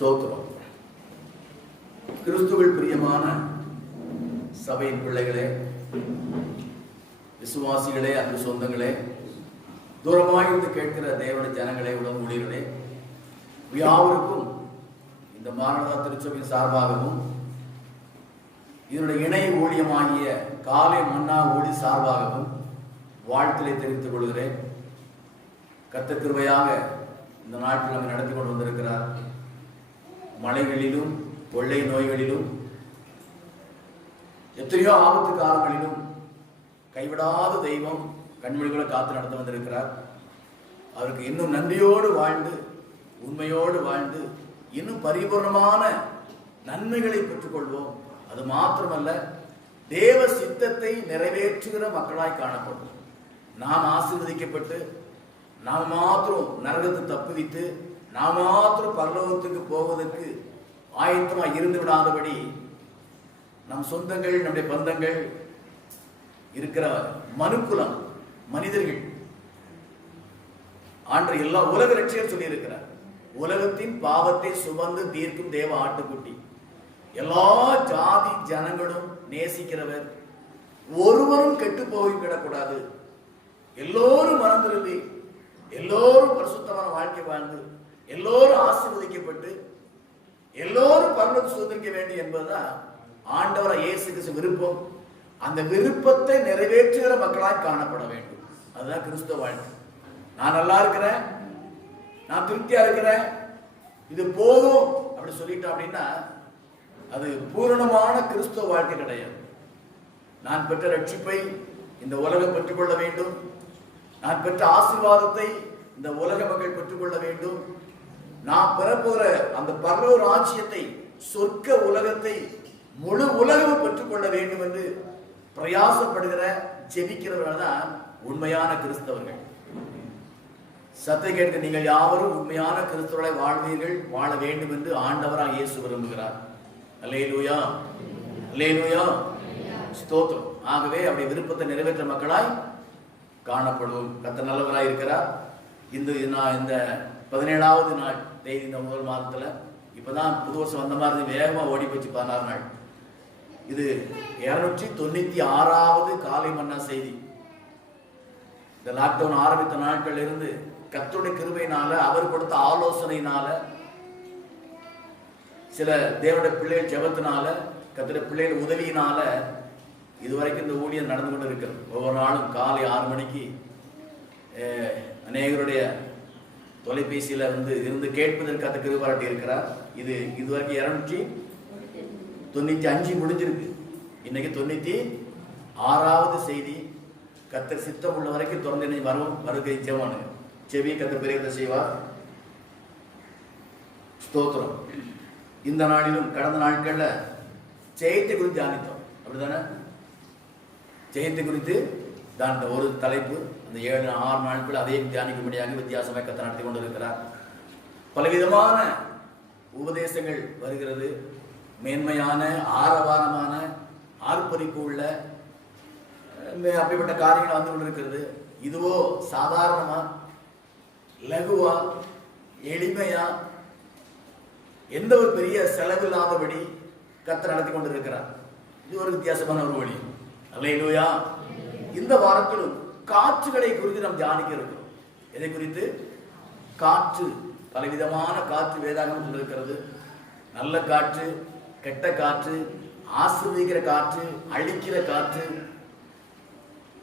ஸ்தோத்திரம். கிறிஸ்துவில் பிரியமான சபையின் பிள்ளைகளே, விசுவாசிகளே, அன்பு சொந்தங்களே, தூரமாயிருந்து கேட்கிற தேவனுடைய ஜனங்களே, உடன் ஊழியர்களே, யாவருக்கும் இந்த மாரநாதா திருச்சபையின் சார்பாகவும் இதனுடைய இணை ஊழியமாகிய காலை மன்னா ஊழி சார்பாகவும் வாழ்த்திலே தெரிவித்துக் கொள்கிறேன். கர்த்தர் கிருபையாக இந்த நாட்டில் நம்ம நடத்தி கொண்டு வந்திருக்கிறார். மழைகளிலும் கொள்ளை நோய்களிலும் எத்தனையோ ஆபத்து காலங்களிலும் கைவிடாத தெய்வம் கண்மொழிகளை காத்து நடத்தி வந்திருக்கிறார். அவருக்கு இன்னும் நன்றியோடு வாழ்ந்து, உண்மையோடு வாழ்ந்து, இன்னும் பரிபூர்ணமான நன்மைகளை பெற்றுக்கொள்வோம். அது மாத்திரமல்ல, தேவ சித்தத்தை நிறைவேற்றுகிற மக்களாய் காணப்படும். நாம் ஆசீர்வதிக்கப்பட்டு நாம் மாத்திரம் நரகத்தை தப்புவித்து நாம் மாத்திரம் பரலோகத்துக்கு போவதற்கு ஆயத்தமாக இருந்து விடாதபடி நம் சொந்தங்கள், நம்முடைய பந்தங்கள் இருக்கிற மனுக்குலம் மனிதர்கள் ஆண்டு எல்லா உலக ரட்சியர் சொல்லி இருக்கிறார். உலகத்தின் பாவத்தை சுமந்து தீர்க்கும் தேவ ஆட்டுக்குட்டி, எல்லா ஜாதி ஜனங்களும் நேசிக்கிறவர், ஒருவரும் கெட்டு போய் விடக்கூடாது, எல்லோரும் மனம் திரும்பி எல்லோரும் பரிசுத்தமான வாழ்க்கை வாழ்ந்து எல்லோரும் ஆசீர்வதிக்கப்பட்டு எல்லோரும் பரலோகம் சுதந்திரிக்க வேண்டும் என்பதுதான் ஆண்டவர் இயேசு கிறிஸ்து விருப்பம். அந்த விருப்பத்தை நிறைவேற்றுகிற மக்களாய் காணப்பட வேண்டும். அதுதான் கிறிஸ்தவ வாழ்க்கை. நான் நல்லா இருக்கிறேன், நான் திருப்தியா இருக்கிறேன், இது போதும் அப்படி சொல்லிட்டோம் அப்படின்னா அது பூரணமான கிறிஸ்தவ வாழ்க்கை கிடையாது. நான் பெற்ற ரட்சிப்பை இந்த உலகம் பெற்றுக்கொள்ள வேண்டும், நான் பெற்ற ஆசீர்வாதத்தை இந்த உலக மக்கள் பெற்றுக்கொள்ள வேண்டும், நான் பெறப்போற அந்த பரலோக ராஜ்யத்தை, சொர்க்க உலகத்தை முழு உலகம் பெற்றுக்கொள்ள வேண்டும் என்று பிரயாசப்படுகிற ஜெபிக்கிறவர்கள் தான் உண்மையான கிறிஸ்தவர்கள். சத்தை கேட்க நீங்கள் யாவரும் உண்மையான கிறிஸ்தவர்களை வாழ்வீர்கள், வாழ வேண்டும் என்று ஆண்டவராக இயேசு விரும்புகிறார். அல்லேலூயா, அல்லேலூயா, ஸ்தோத்திரம். ஆகவே அப்படி விருப்பத்தை நிறைவேற்ற மக்களாய் காணப்படுவோம். கர்த்தர் நல்லவராய் இருக்கிறார். இந்த 17வது நாள் தேதி, இந்த முதல் மாதத்துல இப்பதான் புது வருஷம் வந்த மாதிரி வேகமா ஓடி போச்சு. 16 நாள். இது 296வது காலை மன்னா செய்தி. இந்த லாக்டவுன் ஆரம்பித்த நாட்கள் இருந்து கர்த்தருடைய கிருபையினால, அவர் கொடுத்த ஆலோசனையினால, சில தேவனுடைய பிள்ளைகள் ஜெபத்தினால, கர்த்தருடைய பிள்ளைகள் உதவியினால இதுவரைக்கும் இந்த ஊழியம் நடந்து கொண்டு இருக்கிறது. ஒவ்வொரு நாளும் காலை 6 மணிக்கு அநேகருடைய தொலைபேசியில இருந்து கேட்பதற்கு அந்த கிருபை பாராட்டி இருக்கிறார். இதுவரைக்கும் 295 முடிஞ்சிருக்கு. இன்னைக்கு 96வது செய்தி. கர்த்தர் சித்தம் உள்ள வரைக்கும் தொடர்ந்து வருகை ஜெபமானுங்க. செவி கர்த்தர் பெரியதை செய்வார். ஸ்தோத்திரம். இந்த நாளிலும் கடந்த நாட்கள்ல ஜெயத்தை குறித்து தியானித்தோம். அப்படித்தானே? ஜெயத்தை குறித்து தான் ஒரு தலைப்பு. அந்த 7-6 நாட்கள் அதையும் தியானிக்கும்படியாக வித்தியாசமாக கர்த்தர் நடத்தி கொண்டு இருக்கிறார். பலவிதமான உபதேசங்கள் வருகிறது. மேன்மையான, ஆரவாரமான, ஆர்ப்பரிப்பு உள்ள அப்படிப்பட்ட காரியங்கள் வந்து கொண்டிருக்கிறது. இதுவோ சாதாரணமா, லகுவா, எளிமையா, எந்த ஒரு பெரிய செலவில்லாதபடி கர்த்தர் நடத்தி கொண்டிருக்கிறார். இது ஒரு வித்தியாசமான ஒரு வழி. அல்லேலூயா. இந்த வாரத்திலும் காற்றுகளை குறித்து நாம் தியானிக்க இருக்கிறோம். எதை குறித்து? காற்று. பலவிதமான காற்று வேதாகமத்தில் இருக்கிறது. நல்ல காற்று, கெட்ட காற்று, ஆசீர்வதிக்கிற காற்று, அழிக்கிற காற்று.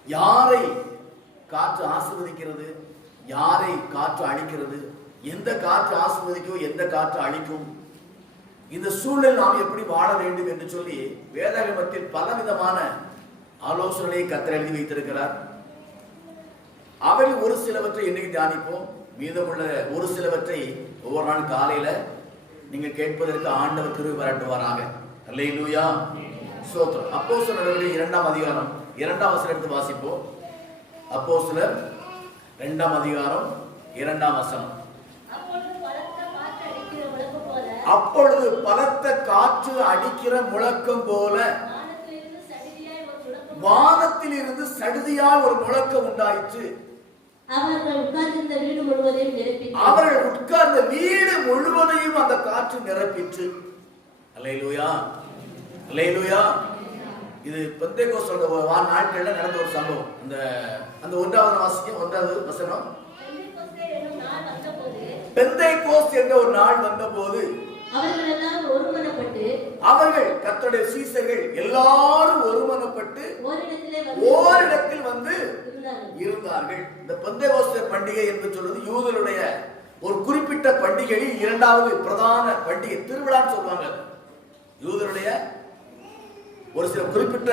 யாரை காற்று ஆசீர்வதிக்கிறது, யாரை காற்று அழிக்கிறது, எந்த காற்று ஆசீர்வதிக்கும், எந்த காற்று அழிக்கும், இந்த சூழலில் நாம் எப்படி வாழ வேண்டும் என்று சொல்லி வேதாகமத்தில் பலவிதமான ஆலோசனையை கர்த்தர் எழுதி வைத்திருக்கிறார். அவரில் ஒரு சிலவற்றை இன்னைக்கு தியானிப்போம். மீதமுள்ள ஒரு சிலவற்றை ஒவ்வொரு நாள் காலையில நீங்க கேட்பதற்கு ஆண்டவர் கிருபை பாராட்டுவாராக. அல்லேலூயா, ஸ்தோத்திரம். அப்போஸ்தலர் நடவடிக்கை 2ஆம் அதிகாரம் 2ஆம் வசனம் எடுத்து வாசிப்போம். அப்போஸ்தலர் 2ஆம் அதிகாரம் 2ஆம் வசனம். அப்பொழுது பலத்த காற்று அடிக்கிற முழக்கம் போல வானத்தில் இருந்து சடுதியாய் ஒரு முழக்கம் உண்டாயிற்று. அவர்கள் உட்கார்ந்த வீடு முழுவதையும் நிரப்பிற்று. அவர்கள் உட்கார்ந்த வீடு முழுவதையும் அந்த காற்று நிரப்பிற்று. அல்லேலூயா, அல்லேலூயா. இது பெந்தேகோஸ்து நாட்கள்ல நடந்த ஒரு சம்பவம். அந்த ஒன்றாவது வாசிக்கும், ஒன்றாவது வசனம். பெந்தேகோஸ்து என்ற ஒரு நாள் வந்தபோது அவர்கள் எல்லாம் ஒருமனப்பட்டு, அவர்கள் கர்த்தருடைய சீசர்கள் எல்லாரும் ஒருமனப்பட்டு ஓரிடத்தில் வந்து இருந்தார்கள். இந்த பெந்தேகோஸ்து பண்டிகை என்று சொல்வது யூதருடைய ஒரு குறிப்பிட்ட பண்டிகையில் இரண்டாவது பிரதான பண்டிகை, திருவிழான்னு சொல்லுவாங்க. யூதருடைய ஒரு சில குறிப்பிட்ட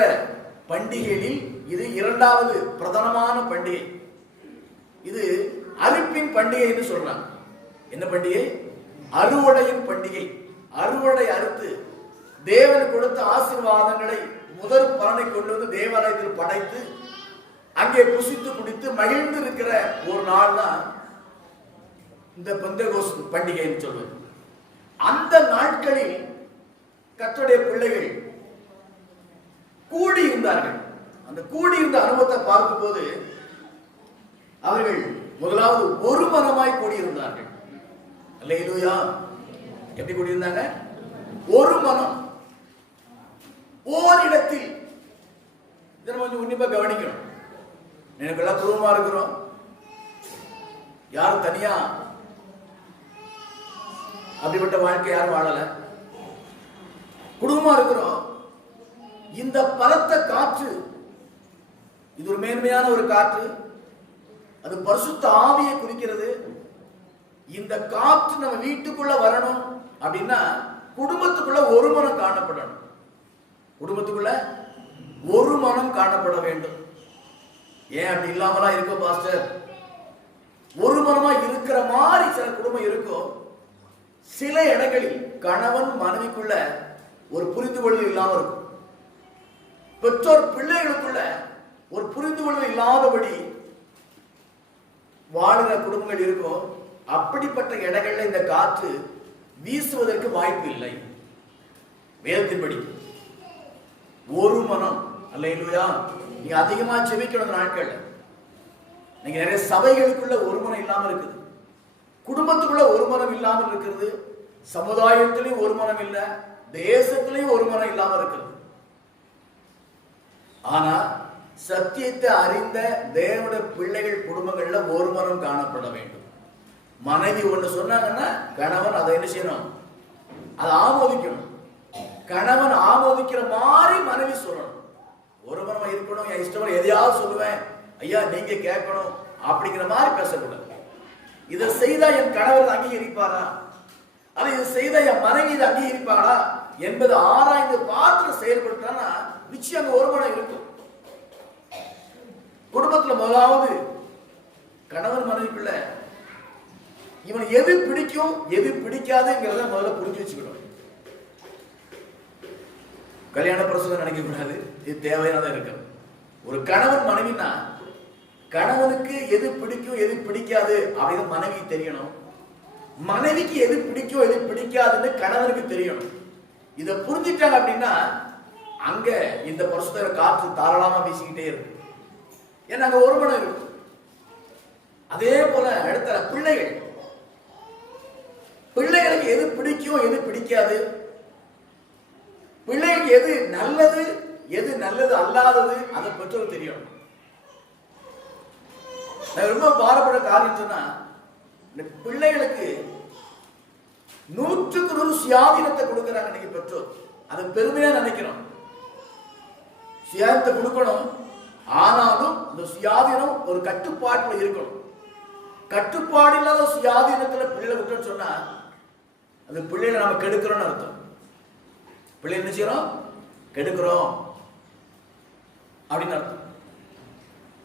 பண்டிகைகளில் இது இரண்டாவது பிரதானமான பண்டிகை. இது அறுப்பின் பண்டிகை என்று சொல்றாங்க. என்ன பண்டிகை? அறுவடையின் பண்டிகை. அறுவடை அறுத்து தேவன் கொடுத்த ஆசீர்வாதங்களை முதல் பலனை கொண்டு வந்து தேவாலயத்தில் படைத்து அங்கே புசித்து குடித்து மகிழ்ந்து இருக்கிற ஒரு நாள் தான் இந்த பெந்தேகோஸ்து பண்டிகை என்று சொல்வது. அந்த நாட்களில் கர்த்தருடைய பிள்ளைகள் கூடி இருந்தார்கள். அந்த கூடியிருந்த அனுபவத்தை பார்க்கும் போது அவர்கள் முதலாவது ஒரு மனமாய் கூடியிருந்தார்கள். அல்லேலூயா. எப்படி கூடியிருந்தாங்க? ஒரு மனம், ஓரிடத்தில். இதை கொஞ்சம் உன்னிப்பா கவனிக்கணும். எனக்கெல்லாம் குடும்பமா இருக்கிறோம், யாரும் தனியா அப்படிப்பட்ட வாழ்க்கை யாரும் வாழல. குடும்பமா இருக்கிறோம். இந்த பலத்த காற்று, இது ஒரு மேன்மையான ஒரு காற்று, அது பரிசுத்த ஆவியை குறிக்கிறது. இந்த காற்று நம்ம வீட்டுக்குள்ள வரணும் அப்படின்னா குடும்பத்துக்குள்ள ஒரு மனம் காணப்படணும். குடும்பத்துக்குள்ள ஒரு மனம் காணப்பட வேண்டும். ஏன் அப்படி இல்லாமலாம் இருக்கும் பாஸ்டர்? ஒரு மனமா இருக்கிற மாதிரி சில குடும்பம் இருக்கும். சில இடங்களில் கணவன் மனைவிக்குள்ள ஒரு புரிந்து கொள்வது இல்லாம இருக்கும். பெற்றோர் பிள்ளைகளுக்குள்ள ஒரு புரிந்து கொள்வது இல்லாதபடி வாழுகிற குடும்பங்கள் இருக்கும். அப்படிப்பட்ட இடங்கள்ல இந்த காற்று வீசுவதற்கு வாய்ப்பு இல்லை. வேதத்தின்படி ஒரு மனம். அல்லேலூயா. நீங்க அதிகமா செபிக்கணும் நாட்கள்ல. நீங்க நிறைய சபைகளுக்குள்ள ஒரு மனம் இல்லாம இருக்குது, குடும்பத்துக்குள்ள ஒரு மனம் இல்லாமல் இருக்கிறது, சமுதாயத்திலையும் ஒரு மனம் இல்ல, தேசத்திலையும் ஒரு மனம் இல்லாம இருக்கிறது. ஆனா சத்தியத்தை அறிந்த தேவனுடைய பிள்ளைகள் குடும்பங்கள்ல ஒரு மனம் காணப்பட வேண்டும். மனைவி ஒண்ணு சொன்னாங்கன்னா கணவன் அதை என்ன செய்யணும்? அதை ஆமோதிக்கணும். கணவன் ஆமோதிக்கிற மாதிரி மனைவி சொல்லணும். ஒரு மனமா இருக்கணும். என் இஷ்டம் எதையாவது சொல்லுவேன், ஐயா நீங்க கேட்கணும் அப்படிங்கிற மாதிரி பேசக்கூடாது. இதை செய்தா என் கணவர் அங்கீகரிப்பாரா, அதை இதை செய்தா என் மனைவி இதை அங்கீகரிப்பாரா என்பதை ஆராய்ந்து பார்த்து செயல்பட்டானா நிச்சயம் அங்க ஒரு மனம் இருக்கும். குடும்பத்துல முதலாவது கணவன் மனைவிக்குள்ள இவன் எது பிடிக்கும் எது பிடிக்காதுங்கிறத முதல்ல புரிஞ்சு வச்சுக்கணும். கல்யாண பிரசவம் நினைக்க கூடாது. இது தேவையானதா இருக்கு. ஒரு கணவன் மனைவினா கணவனுக்கு எது பிடிக்கும் எது பிடிக்காது அப்படின்னு மனைவிக்கு தெரியணும். மனைவிக்கு எது பிடிக்கும் எது பிடிக்காதுன்னு கணவனுக்கு தெரியணும். இதை புரிஞ்சிட்டாங்க அப்படின்னா அங்க இந்த பரிசுத்த காற்று தாராளமா வீசிக்கிட்டே இருக்கும். ஏன்னா அங்க ஒரு மனம் இருக்கும். அதே போல அடுத்த பிள்ளைகளுக்கு எது பிடிக்கும் எது பிடிக்காது, பிள்ளைகளுக்கு எது நல்லது எது நல்லது அல்லாதது அதை பெற்றோர் தெரியணும். நான் ரொம்ப பாரப்பட காரியம் சொன்னா, இந்த பிள்ளைகளுக்கு 100% சுயாதீனத்தை கொடுக்கிறாங்க இன்னைக்கு பெற்றோர். அதை பெருமையா நினைக்கிறோம். சுயாதீனத்தை கொடுக்கணும், ஆனாலும் இந்த சுயாதீனம் ஒரு கட்டுப்பாட்டுல இருக்கணும். கட்டுப்பாடு இல்லாத சுயாதீனத்துல பிள்ளைகளை விட்டு சொன்னா அது பிள்ளைகளை நம்ம கெடுக்கிறோம்னு அர்த்தம். பிள்ளை என்ன செய்யறோம்? கெடுக்கிறோம் அப்படின்னு அர்த்தம்.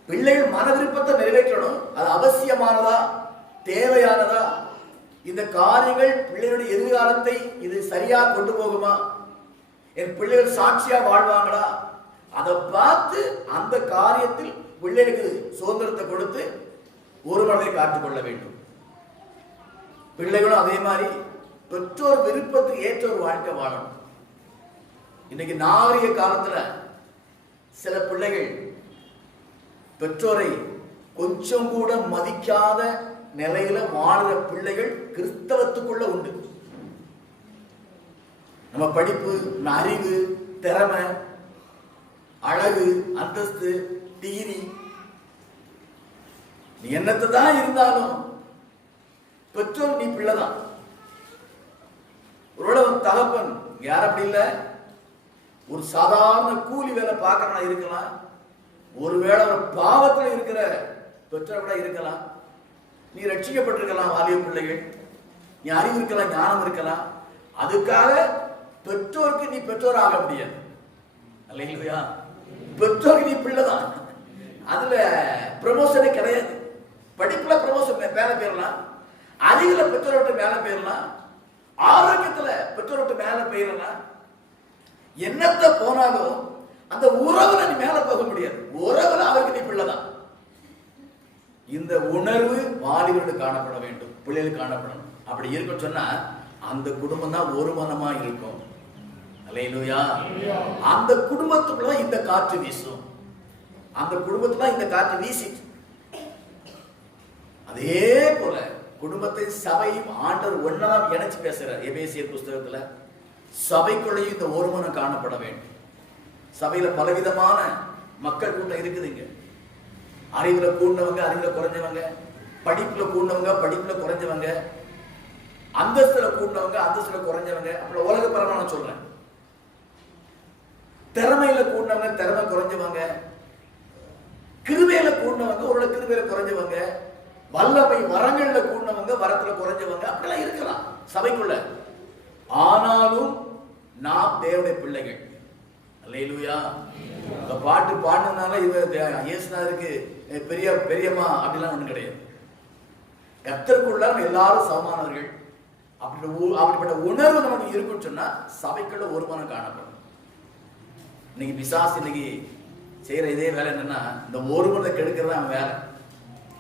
பிள்ளைகள் மன விருப்பத்தை நிறைவேற்றணும். அது அவசியமானதா தேவையானதா, இந்த காரியங்கள் பிள்ளைகளுடைய எதிர்காலத்தை இது சரியா கொண்டு போகுமா, என் பிள்ளைகள் சாட்சியா வாழ்வாங்களா, அதை பார்த்து அந்த காரியத்தில் பிள்ளைகளுக்கு சுதந்திரத்தை கொடுத்து ஒரு மனதை காத்துக்கொள்ள வேண்டும். பிள்ளைகளும் அதே மாதிரி பெற்றோர் விருப்பத்துக்கு ஏற்ற ஒரு வாழ்க்கை வாழணும். இன்னைக்கு நாகரிக காலத்துல சில பிள்ளைகள் பெற்றோரை கொஞ்சம் கூட மதிக்காத நிலையில வாழ்ற பிள்ளைகள் கிறிஸ்தவத்துக்குள்ள உண்டு. நம்ம படிப்பு, அறிவு, திறமை, அழகு, அந்தஸ்து, டிகிரி, நீ என்னத்தை தான் இருந்தாலும் பெற்றோர் நீ பிள்ளைதான். ஒரு தகப்பன் யார் அப்படி இல்லை, ஒரு சாதாரண கூலி வேலை பார்க்கறவனா இருக்கலாம், ஒருவேளை ஒரு பாவத்தில் இருக்கிற பெற்றோர் கூட இருக்கலாம். நீ ரட்சிக்கப்பட்டிருக்கலாம், வாலிப பிள்ளைகள், நீ அறிவு இருக்கலாம், ஞானம் இருக்கலாம். அதுக்காக பெற்றோருக்கு நீ பெற்றோர் ஆக முடியாது. அல்லேலூயா. பெற்றோருக்கு நீ பிள்ளைதான். அதுல ப்ரமோஷனே கிடையாது. படிப்புல ப்ரமோஷன் மேல போயிடலாம், அறிவுல பெற்றோர்கிட்ட மேல போயிடலாம், ஆரோக்கியத்துல பெற்றோர்கிட்ட மேல போயிடலாம். என்னத்த போனாலும் அந்த உறவுல நீ மேல போக முடியாது. உறவுல அவருக்கு நீ பிள்ளைதான். இந்த உணர்வு வாலிபர்களுக்கு காணப்பட வேண்டும், பிள்ளைகளுக்கு காணப்படணும். அப்படி இருக்கும் சொன்னா அந்த குடும்பம் தான் ஒரு மனமா இருக்கும். அல்லேலூயா. அந்த குடும்பத்துக்குள்ள இந்த காற்று வீசும். அந்த குடும்பத்துல இந்த காற்று வீசிட்டு அதே போல குடும்பத்தை சபையும் ஆண்டவர் ஒன்னாம் இணைச்சு பேசுறார். எபேசியர் புஸ்தகத்துல சபைக்குள்ளேயும் இந்த ஒரு மனம் காணப்பட வேண்டும். சபையில பலவிதமான மக்கள் கூட்டம் இருக்குதுங்க. அறிவுல கூடினவங்க, அறிவுல குறைஞ்சவங்க, படிப்புல கூடினவங்க, படிப்புல குறைஞ்சவங்க, அந்தஸ்துல கூடினவங்க, அந்தஸ்துல குறைஞ்சவங்க. அப்புறம் உலக பரமான சொல்றேன். திறமையில கூடினவங்க, திறமை குறைஞ்சவங்க, கிருபையில கூடினவங்க, ஒரு கிருபையில குறைஞ்சவங்க, வல்லமை வரங்கள்ல கூடினவங்க, வரத்துல குறைஞ்சவங்க, அப்படிலாம் இருக்கலாம் சபைக்குள்ள. ஆனாலும் நாம் தேவனுடைய பிள்ளைகள். அல்லேலூயா. இந்த பாட்டு பாடினால இயேசுநாதருக்கு பெரிய பெரியம்மா அப்படிலாம் ஒண்ணு கிடையாது. கர்த்தருக்குள்ள எல்லாரும் சமமானவர்கள். அப்படிப்பட்ட உணர்வு நமக்கு இருக்குன்னு சொன்னா சபைக்குள்ள ஒரு மனம் காணப்படும். இன்னைக்கு பிசாசு இன்னைக்கு செய்யற இதே வேலை என்னன்னா, இந்த ஒரு மனத்தை கெடுக்கிறது அவன் வேலை.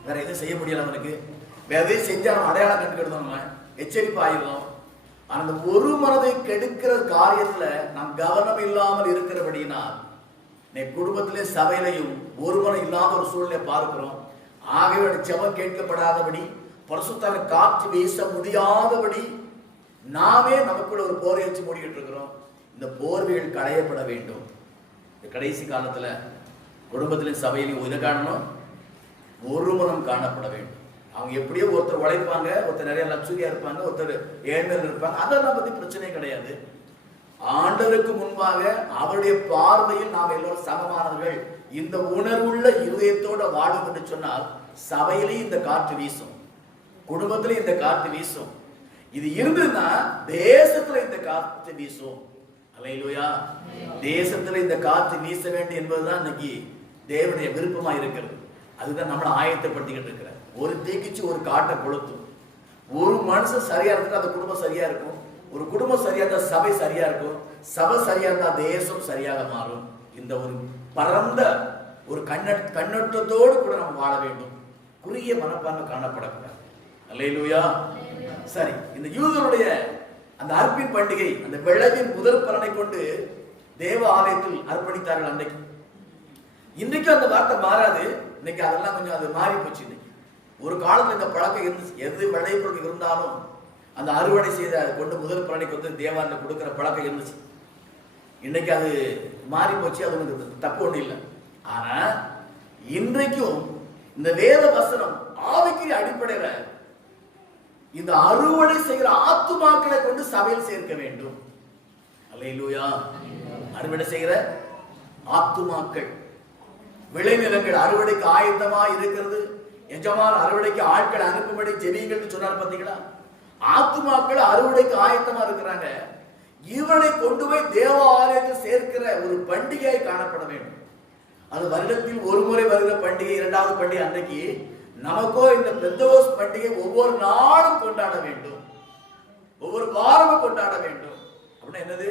வேற எதுவும் செய்ய முடியல அவனுக்கு. வேற எதையும் செஞ்சா நம்ம அடையாளம் கண்டுக்கிடுதோம், நம்ம எச்சரிப்பு ஆயிடுறோம். ஆனா அந்த ஒரு மனதை கெடுக்கிற காரியத்துல நாம் கவனம் இல்லாமல் இருக்கிறபடினால் குடும்பத்திலே சபையிலையும் ஒரு மனம் இல்லாத ஒரு சூழ்நிலை பார்க்கிறோம். ஆகவே ஜெபம் கேட்கப்படாதபடி, பரிசுத்தான காற்று வீச முடியாதபடி நாமே நமக்குள்ள ஒரு போரை வச்சு மூடிக்கிட்டு இருக்கிறோம். இந்த போர்வைகள் களையப்பட வேண்டும். கடைசி காலத்துல குடும்பத்திலும் சபையிலையும் இதை காணணும், ஒரு மனம் காணப்பட வேண்டும். அவங்க எப்படியோ ஒருத்தர் உழைப்பாங்க, ஒருத்தர் நிறைய லட்சுரியா இருப்பாங்க, ஒருத்தர் ஏழ்மையில் இருப்பாங்க. அதெல்லாம் பத்தி பிரச்சனை கிடையாது. ஆண்டவருக்கு முன்பாக அவருடைய பார்வையில் நாம் எல்லோரும் சமமானவர்கள். இந்த உணர்வுள்ள இருதயத்தோட வாழும் என்று சொன்னால் சபையிலேயும் இந்த காற்று வீசும், குடும்பத்திலேயும் இந்த காற்று வீசும். இது இருந்ததுன்னா தேசத்துல இந்த காற்று வீசும். அல்லேலூயா. தேசத்துல இந்த காற்று வீச வேண்டும் என்பதுதான் இன்னைக்கு தேவனுடைய விருப்பமா இருக்கிறது. அதுதான் நம்மளை ஆயத்தப்படுத்திக்கிட்டு இருக்கிற. ஒரு தீக்கிச்சு ஒரு காட்டை கொளுத்தும். ஒரு மனுஷன் சரியா இருந்தா அந்த குடும்பம் சரியா இருக்கும், ஒரு குடும்பம் சரியா இருந்தா சபை சரியா இருக்கும், சபை சரியா இருந்தா தேசம் சரியாக மாறும். இந்த ஒரு பரந்த ஒரு கண்ணோட்டத்தோடு கூட நம்ம வாழ வேண்டும். குறுகிய மனப்பான்மை காணப்படக்கூடாது. அல்லேலூயா. சரி, இந்த யூதருடைய அந்த அர்ப்பின் பண்டிகை, அந்த விளைவின் முதல் பலனை கொண்டு தேவ ஆலயத்தில் அர்ப்பணித்தார்கள் அன்றைக்கு. இன்றைக்கு அந்த வார்த்தை மாறாது. இன்னைக்கு அதெல்லாம் கொஞ்சம் அது மாறி போச்சு. இன்னைக்கு ஒரு காலத்துல இந்த பழக்கம் இருந்துச்சு. எது விளைபொருள் இருந்தாலும் அந்த அறுவடை செய்த கொண்டு முதல் பலனைக்கு வந்து தேவாலயத்தில் கொடுக்கிற பழக்கம் இருந்துச்சு. இன்னைக்கு அது மாறி போச்சு. அது ஒன்று தப்பு ஒன்றும் இல்லை. ஆனா இன்றைக்கும் இந்த வேத வசனம் ஆவிக்குரிய அடிப்படையில இந்த அறுவடை செய்கிற ஆத்துமாக்களை கொண்டு சபையில் சேர்க்க வேண்டும். அல்லேலூயா. அறுவடை செய்கிற ஆத்துமாக்கள், விளைநிலங்கள் அறுவடைக்கு ஆயத்தமா இருக்கிறது. எஜமான அறுவடைக்கு ஆட்கள் அனுப்பும்படி ஜெபிங்கள் சொன்னார். பாத்தீங்களா? ஆத்துமாக்கள் அறுவடைக்கு ஆயத்தமா இருக்கிறாங்க. இவனை கொண்டு போய் தேவ ஆலயத்தில் சேர்க்கிற ஒரு பண்டிகையை காணப்பட வேண்டும். அது வருடத்தில் ஒரு முறை வருகிற பண்டிகை, இரண்டாவது பண்டிகை. அன்றைக்கு நமக்கோ இந்த பெந்தகோஸ்து பண்டிகை ஒவ்வொரு நாளும் கொண்டாட வேண்டும், ஒவ்வொரு வாரமும் கொண்டாட வேண்டும். அப்படின்னா என்னது?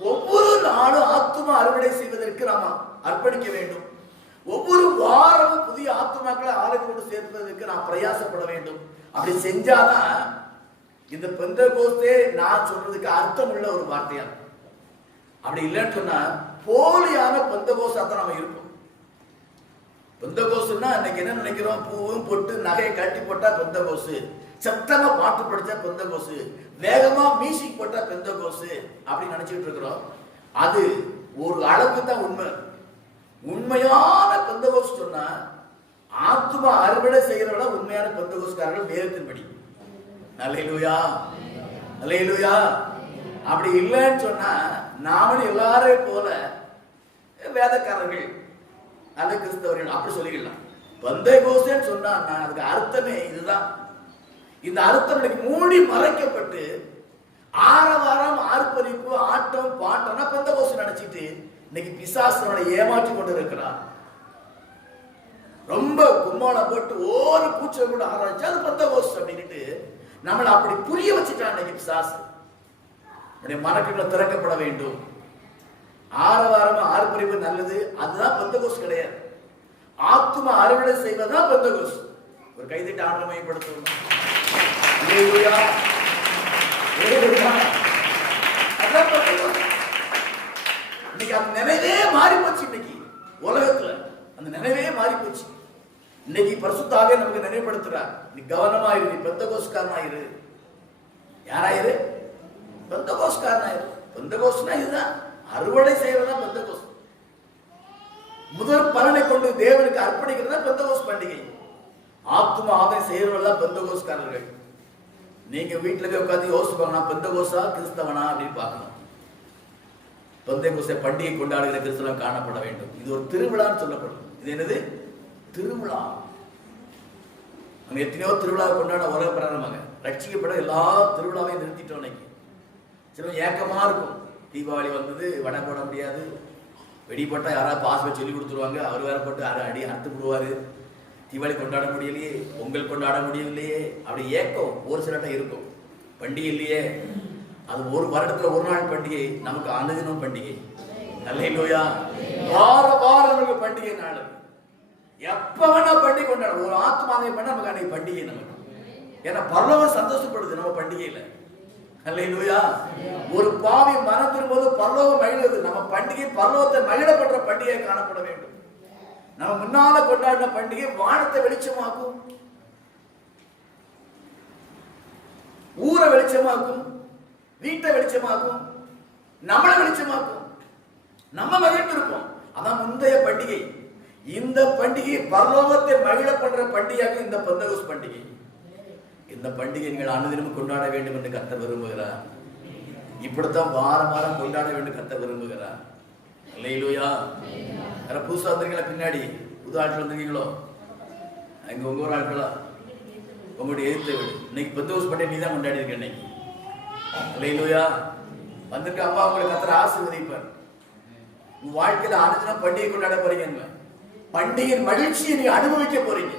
ஒவ்வொரு நாளும் ஆத்துமா அறுவடை செய்வதற்கு நாம அர்ப்பணிக்க வேண்டும். ஒவ்வொரு வாரமும் புதிய ஆத்துமாக்களை ஆலயத்தோடு சேர்ப்பதற்கு நாம் பிரயாசப்பட வேண்டும். அப்படி செஞ்சாதான் இந்த பெந்தகோஸ்தே நான் சொல்றதுக்கு அர்த்தம் உள்ள ஒரு வார்த்தையா. அப்படி இல்லைன்னு சொன்னா போலியான பெந்தகோஸ்தா தான் நம்ம இருப்போம். பெந்தகோஸ்துன்னா இன்னைக்கு என்ன நினைக்கிறோம்? பூவும் பொட்டு நகையை கட்டி போட்டா பெந்தகோசு, சத்தமா பாட்டு படிச்சா பெந்தகோசு, வேகமா மியூசிக் போட்டா பெந்தகோசு அப்படி நினைச்சிட்டு இருக்கிறோம். அது ஒரு அளவுக்கு தான் உண்மை. உண்மையான பெந்தகோஸ் சொன்னா ஆத்துமா அறுவடை செய்யறவள உண்மையான பெந்தகோஸ்காரர்கள் வேதத்தின்படி. அல்லேலூயா, அல்லேலூயா. அப்படி இல்லைன்னு சொன்னா நாமளும் எல்லாரையும் போல வேதக்காரர்கள் அந்த கிறிஸ்தவர்கள் அப்படி சொல்லிக்கலாம். பெந்தகோஸ்துன்னு சொன்னா அதுக்கு அர்த்தமே இதுதான். இந்த அர்த்தம் இன்னைக்கு மூடி மறைக்கப்பட்டு ஆரவாரம் ஆர்ப்பரிப்பு ஆட்டம் பாட்டம்னா பெந்தகோஸ்து நினைச்சிட்டு இன்னைக்கு பிசாசனை ஏமாற்றி கொண்டு இருக்கிறான். ரொம்ப கும்மாளம் போட்டு ஒரு பூச்சை கூட ஆராய்ச்சி அது பெந்தகோஸ்து அப்படின்ட்டு நம்மளை அப்படி புரிய வச்சுட்டான் இன்னைக்கு பிசாசு. மனக்கண்கள் திறக்கப்பட வேண்டும். ஆரவாரம் ஆர்ப்பரிப்பு நல்லது, அதுதான் பெந்தகோஸ்து கிடையாது. ஆத்தும அறுவடை செய்வதுதான் பெந்தகோஸ்து. ஒரு கைதிட்டு ஆண்டவரை மையப்படுத்துவோம். இன்னைக்கு அந்த நினைவே மாறி போச்சு. இன்னைக்கு உலகத்துல அந்த நினைவே மாறி போச்சு. இன்னைக்கு பரிசுத்தாவே நமக்கு நினைவுபடுத்துறார், நீ கவனமாயிரு, நீ பெந்தகோஸ்காரனாயிரு. யாராயிரு? பெந்தகோஸ்காரனாயிரு. பெந்தகோஸ்னா இதுதான், அறுவடை செய்வதுதான் பெந்தகோஸ்து. முதல் பலனை கொண்டு தேவனுக்கு அர்ப்பணிக்கிறதா பெந்தகோஸ்து பண்டிகை. ஆத்தும ஆதாயம் செய்யறவெல்லாம் பெந்தகோஸ்காரர்கள். நீங்க வீட்டுல உட்காந்து யோசிப்பாங்க, நான் பெந்தகோஸ்தா கிறிஸ்தவனா அப்படின்னு பார்க்கணும். பெந்தகோஸ்தே பண்டிகை கொண்டாடுகிற கிறிஸ்தவம் காணப்பட வேண்டும். இது ஒரு திருவிழான்னு சொல்லப்படும். இது என்னது? திருவிழா. நம்ம எத்தனையோ திருவிழா கொண்டாட உலக பிரகாரமாக ரட்சிக்கப்பட எல்லா திருவிழாவையும் நிறுத்திட்டோம். இன்னைக்கு சில ஏக்கமா இருக்கும். தீபாவளி வந்தது, வடை போட முடியாது, வெடி போட்டா யாராவது பாஸ்வை சொல்லி கொடுத்துருவாங்க, அவர் வேற போட்டு அடி அறுத்து விடுவாரு. தீபாவளி கொண்டாட முடியலையே, பொங்கல் கொண்டாட முடியலையே, அப்படி ஏக்கம் ஒரு சிலட்ட இருக்கும். பண்டிகை இல்லையே, அது ஒரு வருடத்துல ஒரு நாள் பண்டிகை, நமக்கு அனுதினம் பண்டிகை. அல்லேலூயா. வார வாரம் நமக்கு பண்டிகை நாள். எப்ப வேணா பண்டிகை கொண்டாடும். ஒரு ஆத்மாவை பண்ண நமக்கு அன்னைக்கு பண்டிகை நமக்கு. ஏன்னா பரலோகம் சந்தோஷப்படுது நம்ம பண்டிகையில. அல்லேலூயா. ஒரு பாவி மனம் திரும்போது பரலோகம் மகிழ்வது. நம்ம பண்டிகை பரலோகத்தை மகிழப்படுற பண்டிகை காணப்பட வேண்டும். நம்ம முன்னால கொண்டாடின பண்டிகை வானத்தை வெளிச்சமாக்கும், ஊரை வெளிச்சமாக்கும், வீட்டை வெளிச்சமாக்கும், நம்மளை வெளிச்சமாக்கும், நம்ம மகிழ்ந்திருப்போம். அதான் முந்தைய பண்டிகை. இந்த பண்டிகை பரலோகத்தை மகிழப்படுற பண்டிகையாக இந்த பெந்தகோஸ்து பண்டிகை. இந்த பண்டிகை நீங்கள் அனுதினமும் கொண்டாட வேண்டும் என்று கர்த்தர் விரும்புகிறார். இப்படித்தான் வாரம் வாரம் கொண்டாட வேண்டும் கர்த்தர் விரும்புகிறார். அல்லேலூயா. வேற புதுசா வந்திருக்கீங்களா? பின்னாடி புது ஆட்கள் வந்திருக்கீங்களோ? இங்க உங்க ஒரு ஆட்களா? உங்களுடைய எழுத்து வீடு இன்னைக்கு பெந்தகோஸ்து பண்டிகை நீ தான் கொண்டாடி இருக்க இன்னைக்கு. அல்லேலூயா. வந்திருக்க அம்மா உங்களை கர்த்தர் ஆசீர்வதிப்பார். உங்க வாழ்க்கையில அனுதினம் பண்டிகை கொண்டாட போறீங்க. பண்டிகையின் மகிழ்ச்சியை நீங்க அனுபவிக்க போறீங்க.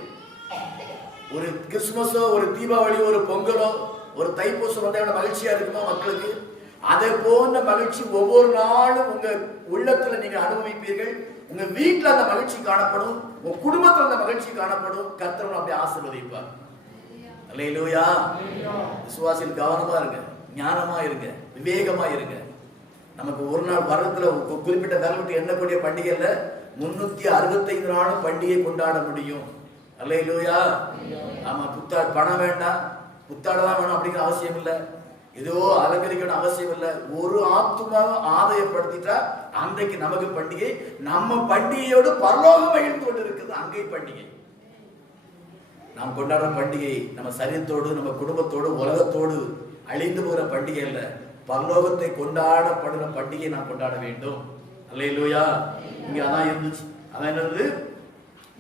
ஒரு கிறிஸ்துமஸோ, ஒரு தீபாவளி, ஒரு பொங்கலோ, ஒரு தைப்பூசம் வந்த மகிழ்ச்சியா இருக்குமா மக்களுக்கு? அதை போன்ற மகிழ்ச்சி ஒவ்வொரு நாளும் உங்க உள்ளத்துல நீங்க அனுபவிப்பீர்கள். உங்க வீட்டுல அந்த மகிழ்ச்சி காணப்படும், உங்க குடும்பத்துல அந்த மகிழ்ச்சி காணப்படும். கர்த்தர் அப்படி ஆசீர்வதிப்பார். அல்லேலூயா. விசுவாசியில் கவனமா இருங்க, ஞானமா இருங்க, விவேகமா இருங்க. நமக்கு ஒரு நாள் வருடத்துல குறிப்பிட்ட தலைவட்டு எண்ணக்கூடிய பண்டிகையில 365 நாளும் பண்டிகை கொண்டாட முடியும். அல்லேலூயா. ஆமா, புத்தாடு பணம் வேண்டாம், புத்தாடதான் வேணும் அப்படிங்கிற அவசியம் இல்லை, ஏதோ அலங்கரிக்கணும் அவசியம் இல்லை. ஒரு ஆத்துமாவை ஆதாயப்படுத்திட்டா அன்றைக்கு நமக்கு பண்டிகை. நம்ம பண்டிகையோடு பரலோகம் மகிழ்ந்து கொண்டு இருக்குது. அங்கே பண்டிகை நாம் கொண்டாடுற பண்டிகை நம்ம சரீரத்தோடு, நம்ம குடும்பத்தோடு, உலகத்தோடு அழிந்து போகிற பண்டிகை இல்லை. பரலோகத்தை கொண்டாடப்படுற பண்டிகை நாம் கொண்டாட வேண்டும். அல்லேலூயா. இங்க அதான் இருந்துச்சு. அதான் என்னது